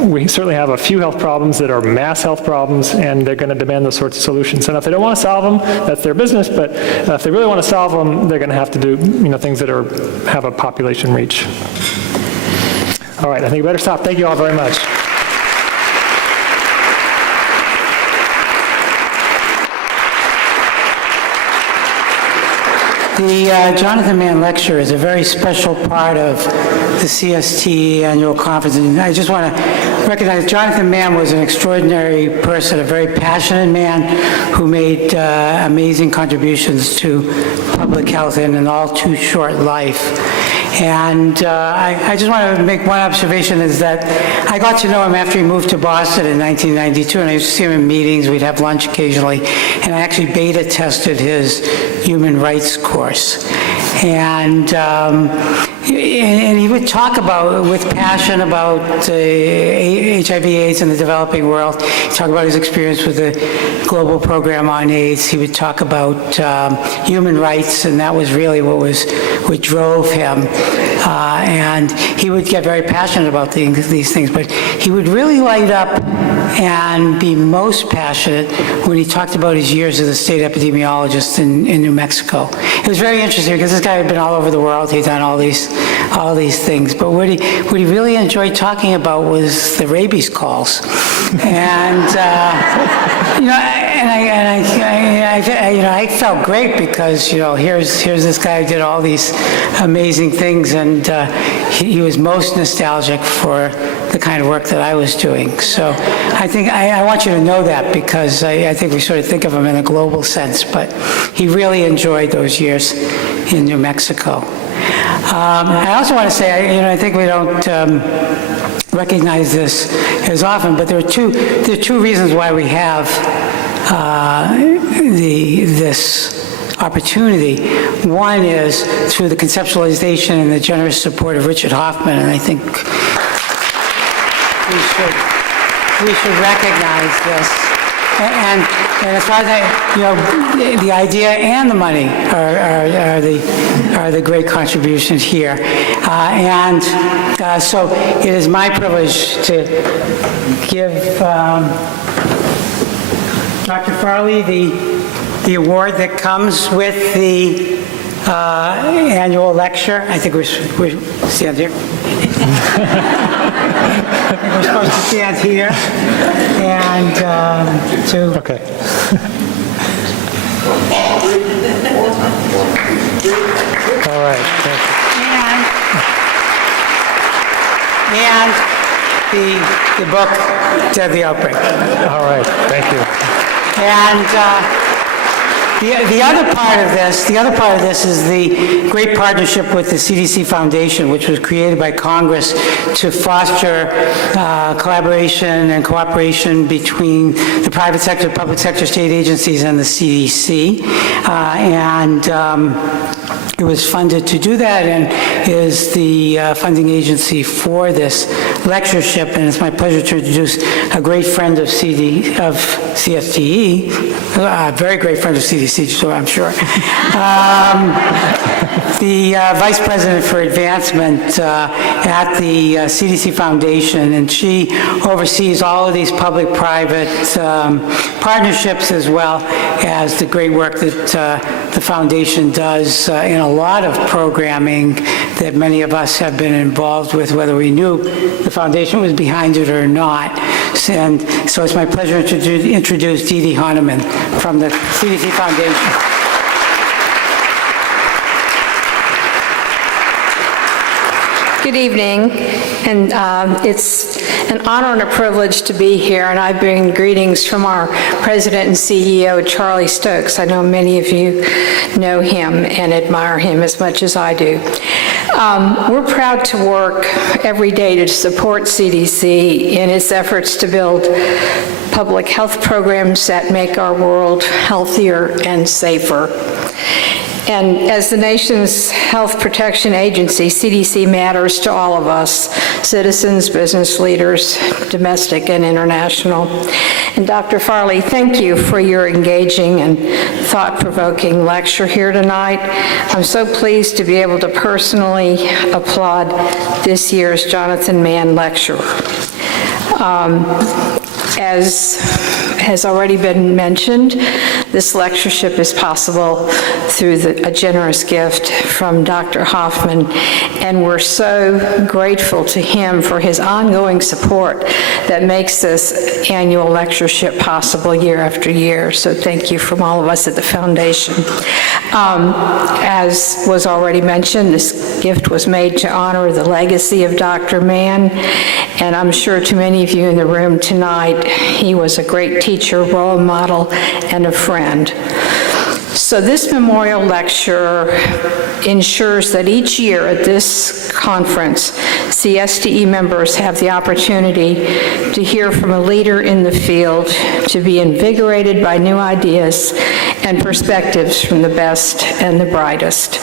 We certainly have a few health problems that are mass health problems, and they're going to demand those sorts of solutions. And if they don't want to solve them, that's their business, but if they really want to solve them, they're going to have to do things that have a population reach. All right, I think we better stop. Thank you all very much. The Jonathan Mann Lecture is a very special part of the CSTE annual conference, and I just want to recognize Jonathan Mann was an extraordinary person, a very passionate man who made amazing contributions to public health in an all too short life. And I just want to make one observation, is that I got to know him after he moved to Boston in 1992, and I used to see him in meetings. We'd have lunch occasionally, and I actually beta tested his human rights course. And he would talk with passion about HIV/AIDS in the developing world. He'd talk about his experience with the global program on AIDS. He would talk about human rights, and that was really what drove him. And he would get very passionate about these things, but he would really light up and be most passionate when he talked about his years as a state epidemiologist in New Mexico. It was very interesting because this guy had been all over the world. He'd done all these things, but what he really enjoyed talking about was the rabies calls. And I felt great because here's this guy who did all these amazing things, and he was most nostalgic for the kind of work that I was doing. So I think I want you to know that, because I think we sort of think of him in a global sense, but he really enjoyed those years in New Mexico. I also want to say, I think we don't recognize this as often, but there are two reasons why we have this opportunity. One is through the conceptualization and the generous support of Richard Hoffman, and I think we should recognize this. And as far as the idea and the money are the great contributions here. So it is my privilege to give Dr. Farley the award that comes with the annual lecture. I think we stand here. We're supposed to stand here and Okay. All right. Thank you. and the book Deadly Outbreak. All right. Thank you. And the other part of this is the great partnership with the CDC Foundation, which was created by Congress to foster collaboration and cooperation between the private sector, public sector, state agencies, and the CDC. It was funded to do that, and is the funding agency for this lectureship. And it's my pleasure to introduce a great friend of CSTE, a very great friend of CDC, so I'm sure. The Vice President for Advancement at the CDC Foundation, and she oversees all of these public-private partnerships, as well as the great work that the Foundation does in a lot of programming that many of us have been involved with, whether we knew the Foundation was behind it or not. And so it's my pleasure to introduce Dee Dee Hahnemann from the CDC Foundation. Good evening, and it's an honor and a privilege to be here, and I bring greetings from our President and CEO, Charlie Stokes. I know many of you know him and admire him as much as I do. We're proud to work every day to support CDC in its efforts to build public health programs that make our world healthier and safer. And as the nation's health protection agency, CDC matters to all of us, citizens, business leaders, domestic and international. And Dr. Farley, thank you for your engaging and thought-provoking lecture here tonight. I'm so pleased to be able to personally applaud this year's Jonathan Mann lecture. As has already been mentioned, this lectureship is possible through a generous gift from Dr. Hoffman, and we're so grateful to him for his ongoing support that makes this annual lectureship possible year after year. So thank you from all of us at the foundation. As was already mentioned, this gift was made to honor the legacy of Dr. Mann, and I'm sure to many of you in the room tonight, he was a great teacher, role model, and a friend. So this memorial lecture ensures that each year at this conference, CSTE members have the opportunity to hear from a leader in the field, to be invigorated by new ideas and perspectives from the best and the brightest.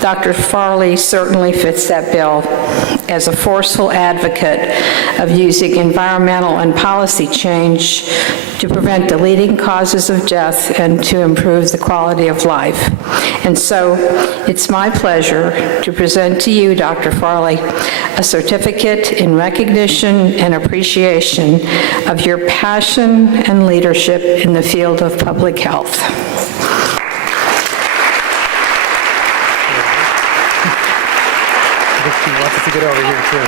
Dr. Farley certainly fits that bill as a forceful advocate of using environmental and policy change to prevent the leading causes of death and to improve the quality of life. And so it's my pleasure to present to you, Dr. Farley, a certificate in recognition and appreciation of your passion and leadership in the field of public health. He wants us to get over here, too.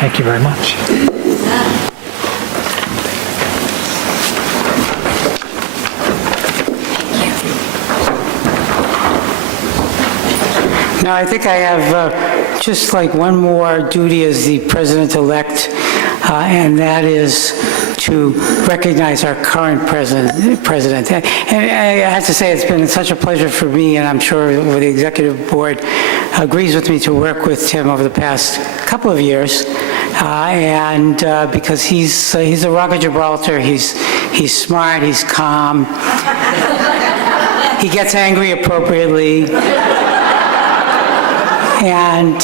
Thank you very much. Now, I think I have just like one more duty as the president-elect, and that is to recognize our current president. And I have to say, it's been such a pleasure for me, and I'm sure the executive board agrees with me, to work with Tim over the past couple of years. Because he's a rock of Gibraltar, he's smart, he's calm, he gets angry appropriately, and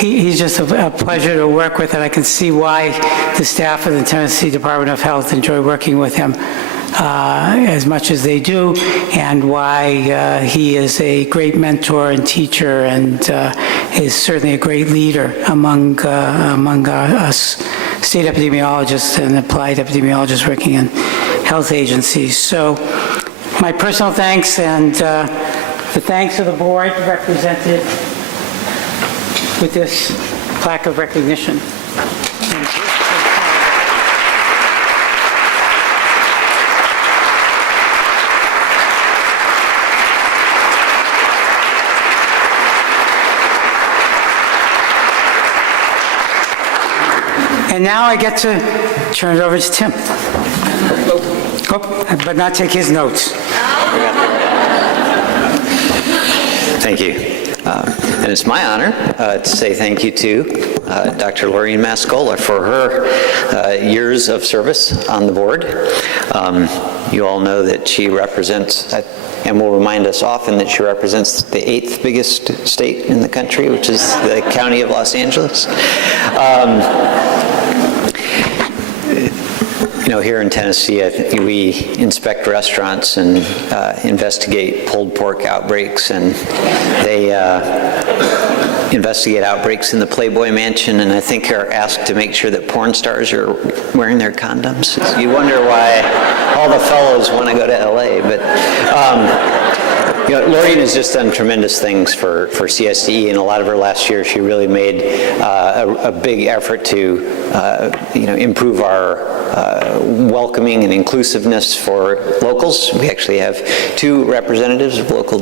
he's just a pleasure to work with, and I can see why the staff of the Tennessee Department of Health enjoy working with him as much as they do, and why he is a great mentor and teacher, and is certainly a great leader among us state epidemiologists and applied epidemiologists working in health agencies. So my personal thanks, and the thanks of the board represented with this plaque of recognition. And now I get to turn it over to Tim. Oh, but not take his notes. Thank you. And it's my honor to say thank you to Dr. Lorraine Mascola for her years of service on the board. You all know that she represents, and will remind us often that she represents the 8th biggest state in the country, which is the County of Los Angeles. You know, here in Tennessee, we inspect restaurants and investigate pulled pork outbreaks, and they investigate outbreaks in the Playboy Mansion, and I think are asked to make sure that porn stars are wearing their condoms. You wonder why all the fellows want to go to LA, but Lorraine has just done tremendous things for CSTE, and a lot of her last year, she really made a big effort to, improve our welcoming and inclusiveness for locals. We actually have 2 representatives of local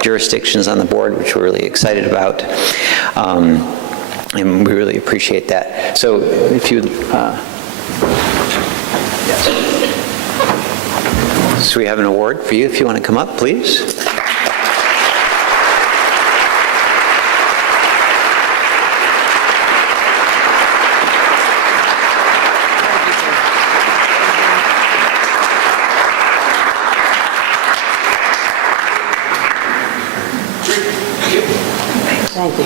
jurisdictions on the board, which we're really excited about. And we really appreciate that. So if you, yes. So we have an award for you if you want to come up, please. Thank you.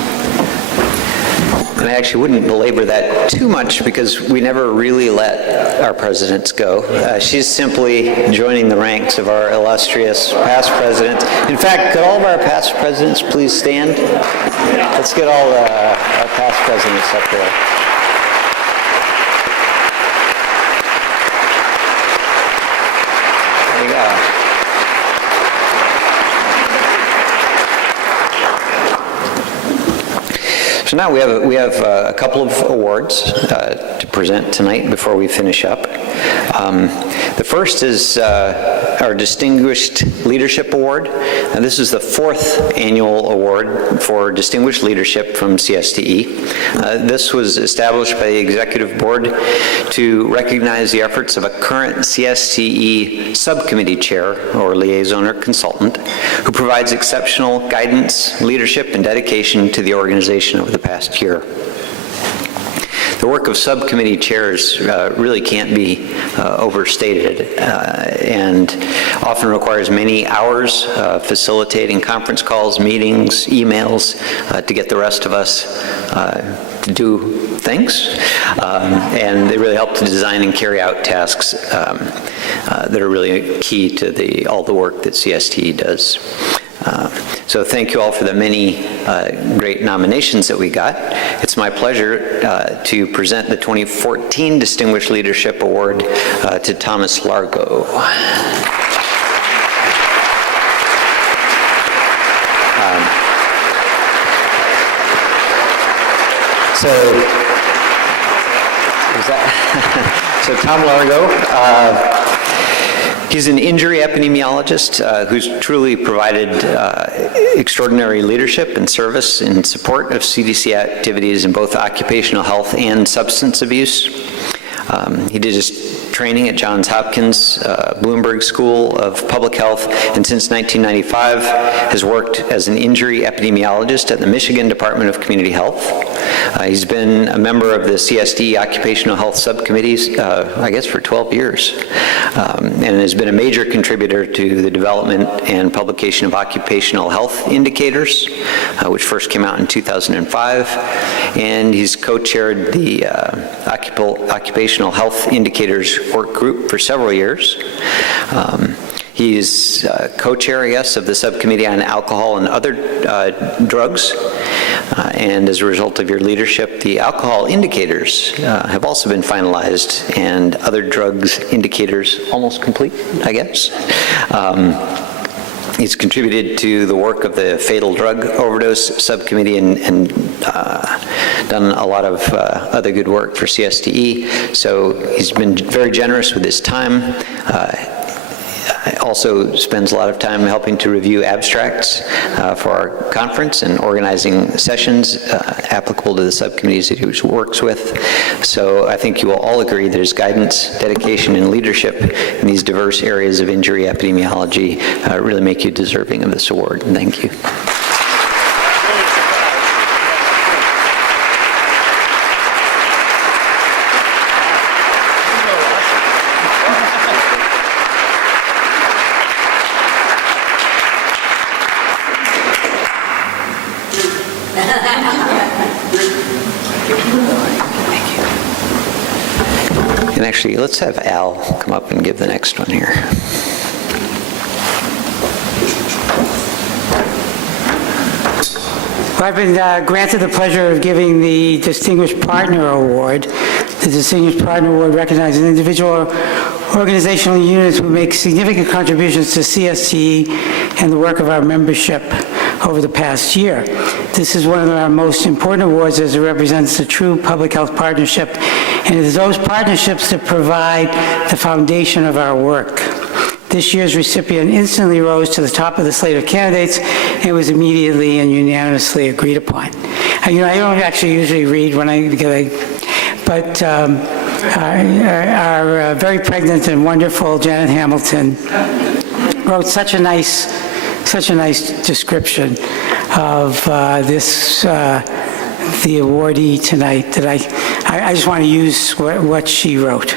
And I actually wouldn't belabor that too much because we never really let our presidents go. She's simply joining the ranks of our illustrious past presidents. In fact, could all of our past presidents please stand? Let's get all our past presidents up there. There you go. So now we have a couple of awards to present tonight before we finish up. The first is our Distinguished Leadership Award. And this is the 4th annual award for Distinguished Leadership from CSTE. This was established by the Executive Board to recognize the efforts of a current CSTE subcommittee chair or liaison or consultant who provides exceptional guidance, leadership, and dedication to the organization over the past year. The work of subcommittee chairs really can't be overstated and often requires many hours facilitating conference calls, meetings, emails to get the rest of us to do things. And they really help to design and carry out tasks that are really key to all the work that CSTE does. So thank you all for the many great nominations that we got. It's my pleasure to present the 2014 Distinguished Leadership Award to Thomas Largo. So Tom Largo, he's an injury epidemiologist who's truly provided extraordinary leadership and service in support of CDC activities in both occupational health and substance abuse. He did his training at Johns Hopkins Bloomberg School of Public Health, and since 1995 has worked as an injury epidemiologist at the Michigan Department of Community Health. He's been a member of the CSTE Occupational Health Subcommittees, I guess, for 12 years, and has been a major contributor to the development and publication of occupational health indicators, which first came out in 2005, and he's co-chaired the Occupational Health Indicators Work Group for several years. He's co-chair, I guess, of the subcommittee on alcohol and other drugs. And as a result of your leadership, the alcohol indicators have also been finalized, and other drugs indicators almost complete, I guess. He's contributed to the work of the Fatal Drug Overdose Subcommittee and done a lot of other good work for CSTE. So he's been very generous with his time. Also spends a lot of time helping to review abstracts for our conference and organizing sessions applicable to the subcommittees that he works with. So I think you will all agree that his guidance, dedication, and leadership in these diverse areas of injury epidemiology really make you deserving of this award. And thank you. And actually, let's have Al come up and give the next one here. Well, I've been granted the pleasure of giving the Distinguished Partner Award. The Distinguished Partner Award recognizes individual or organizational units who make significant contributions to CSTE and the work of our membership over the past year. This is one of our most important awards as it represents the true public health partnership, and it is those partnerships that provide the foundation of our work. This year's recipient instantly rose to the top of the slate of candidates and was immediately and unanimously agreed upon. I don't actually usually read when but our very pregnant and wonderful Janet Hamilton wrote such a nice description of the awardee tonight that I just want to use what she wrote.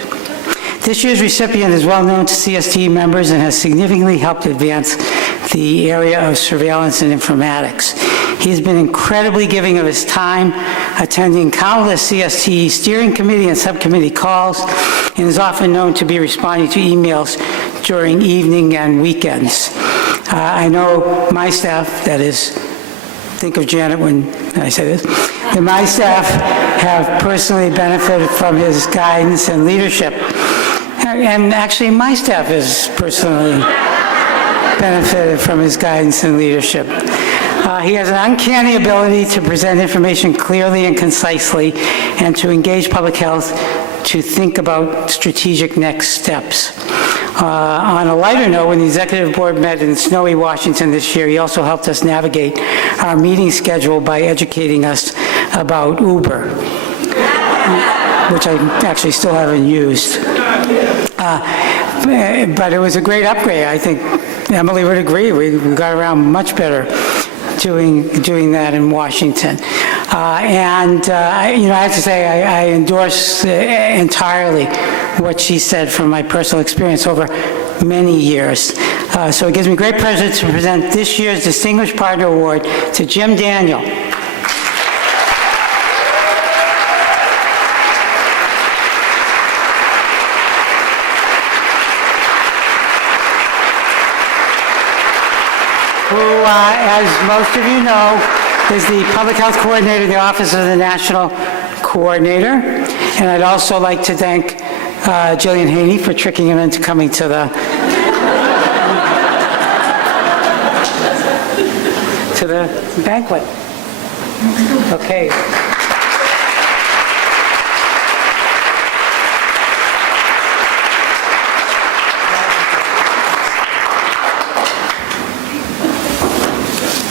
This year's recipient is well known to CSTE members and has significantly helped advance the area of surveillance and informatics. He has been incredibly giving of his time, attending countless CSTE steering committee and subcommittee calls, and is often known to be responding to emails during evening and weekends. I know my staff, that is, think of Janet when I say this, that my staff have personally benefited from his guidance and leadership. And actually, my staff has personally benefited from his guidance and leadership. He has an uncanny ability to present information clearly and concisely and to engage public health to think about strategic next steps. On a lighter note, when the executive board met in snowy Washington this year, he also helped us navigate our meeting schedule by educating us about Uber, which I actually still haven't used. But it was a great upgrade. I think Emily would agree. We got around much better doing that in Washington. I have to say I endorse entirely what she said from my personal experience over many years. So it gives me great pleasure to present this year's Distinguished Partner Award to Jim Daniel. Who, as most of you know, is the Public Health Coordinator in the Office of the National Coordinator. And I'd also like to thank Jillian Haney for tricking him into coming to the banquet. Okay.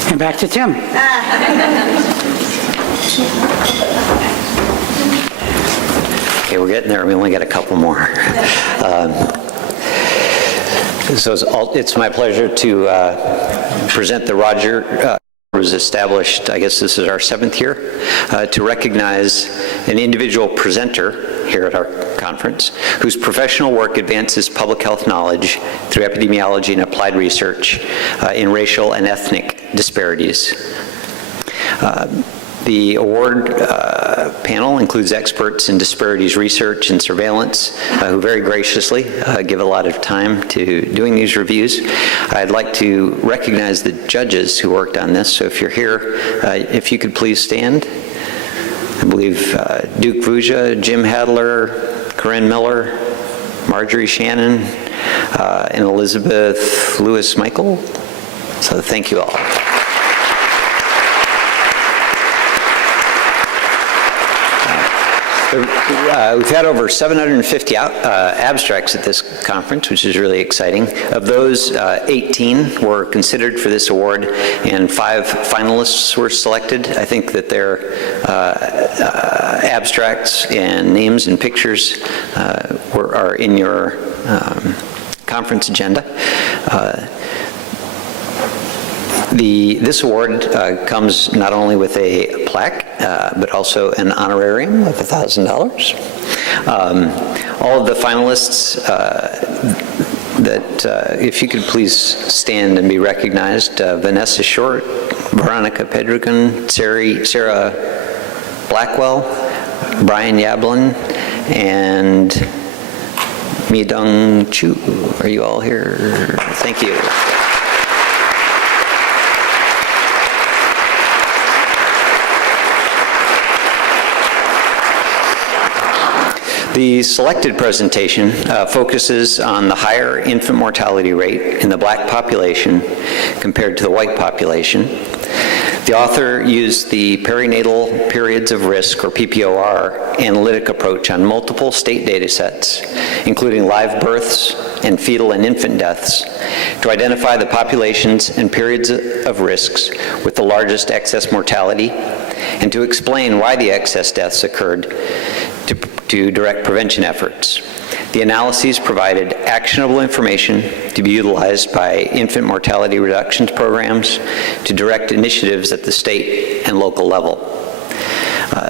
And back to Tim. Okay, we're getting there. We only got a couple more. So it's my pleasure to present the Roger. Was established, I guess this is our 7th year, to recognize an individual presenter here at our conference whose professional work advances public health knowledge through epidemiology and applied research in racial and ethnic disparities. The award panel includes experts in disparities research and surveillance who very graciously give a lot of time to doing these reviews. I'd like to recognize the judges who worked on this, so if you're here, if you could please stand. I believe Duke Vuja, Jim Hadler, Corinne Miller, Marjorie Shannon, and Elizabeth Lewis-Michael. So thank you all. We've had over 750 abstracts at this conference, which is really exciting. Of those, 18 were considered for this award, and 5 finalists were selected. I think that their abstracts and names and pictures are in your conference agenda. This award comes not only with a plaque, but also an honorarium of $1,000. All of the finalists if you could please stand and be recognized, Vanessa Short, Veronica Pedrigan, Sarah Blackwell, Brian Yablin, and Mi-Dong Chu. Are you all here? Thank you. The selected presentation focuses on the higher infant mortality rate in the black population compared to the white population. The author used the perinatal periods of risk, or PPOR, analytic approach on multiple state data sets, including live births and fetal and infant deaths, to identify the populations and periods of risks with the largest excess mortality, and to explain why the excess deaths occurred to direct prevention efforts. The analyses provided actionable information to be utilized by infant mortality reductions programs to direct initiatives at the state and local level.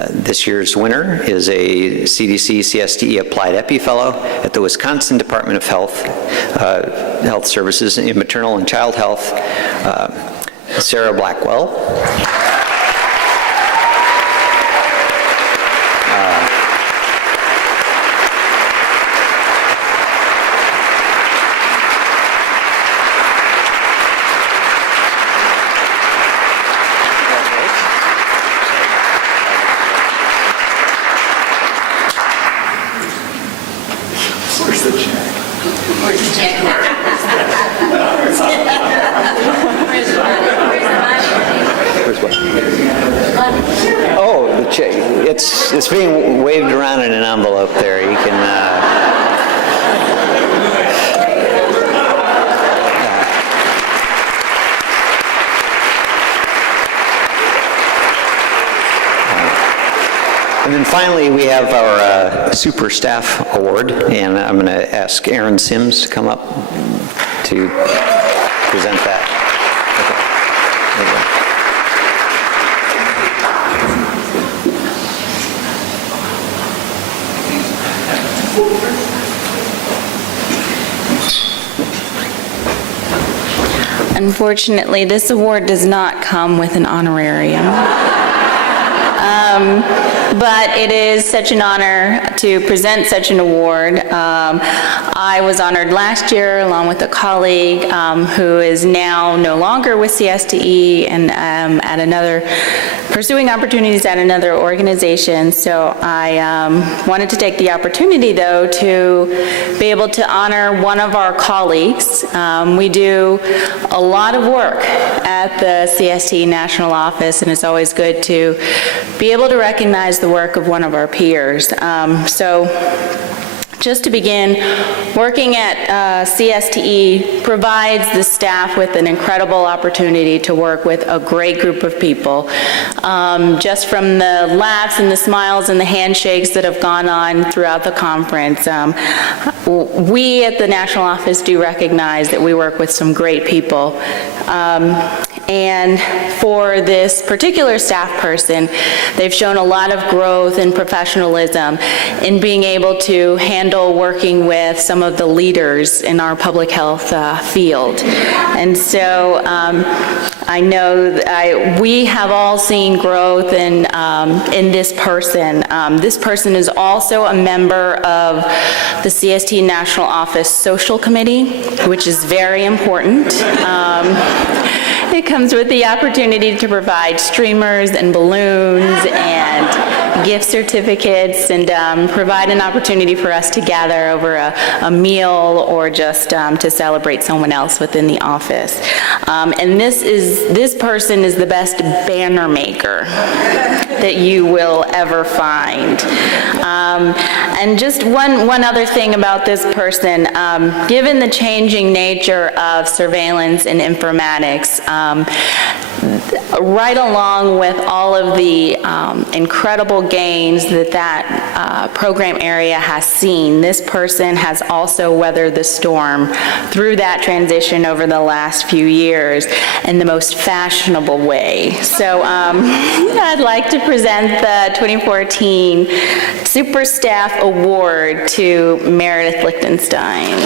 This year's winner is a CDC CSTE Applied Epi Fellow at the Wisconsin Department of Health Services in Maternal and Child Health, Sarah Blackwell. Oh, the check. It's being waved around in an envelope there. You can. And then finally, we have our Super Staff Award, and I'm going to ask Aaron Sims to come up to present that. Okay. There you go. Unfortunately, this award does not come with an honorarium. But it is such an honor to present such an award. I was honored last year along with a colleague who is now no longer with CSTE and pursuing opportunities at another organization. So I wanted to take the opportunity, though, to be able to honor one of our colleagues. We do a lot of work at the CSTE National Office, and it's always good to be able to recognize the work of one of our peers. So just to begin, working at CSTE provides the staff with an incredible opportunity to work with a great group of people. Just from the laughs and the smiles and the handshakes that have gone on throughout the conference, we at the National Office do recognize that we work with some great people. And for this particular staff person, they've shown a lot of growth and professionalism in being able to handle working with some of the leaders in our public health field. And so I know we have all seen growth in this person. This person is also a member of the CST National Office Social Committee, which is very important. It comes with the opportunity to provide streamers and balloons and gift certificates and provide an opportunity for us to gather over a meal or just to celebrate someone else within the office. And this person is the best banner maker that you will ever find. And just one other thing about this person, given the changing nature of surveillance and informatics, right along with all of the incredible gains that program area has seen, this person has also weathered the storm through that transition over the last few years in the most fashionable way. So I'd like to present the 2014 Super Staff Award to Meredith Lichtenstein.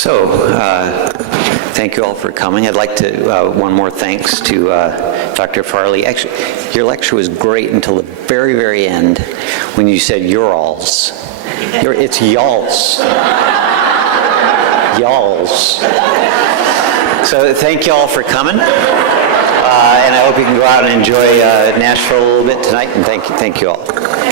So, thank you all for coming. I'd like to, one more thanks to Dr. Farley. Actually, your lecture was great until the very, very end when you said "you're-alls." It's y'alls. Y'alls. So thank you all for coming. And I hope you can go out and enjoy Nashville a little bit tonight, and thank you all.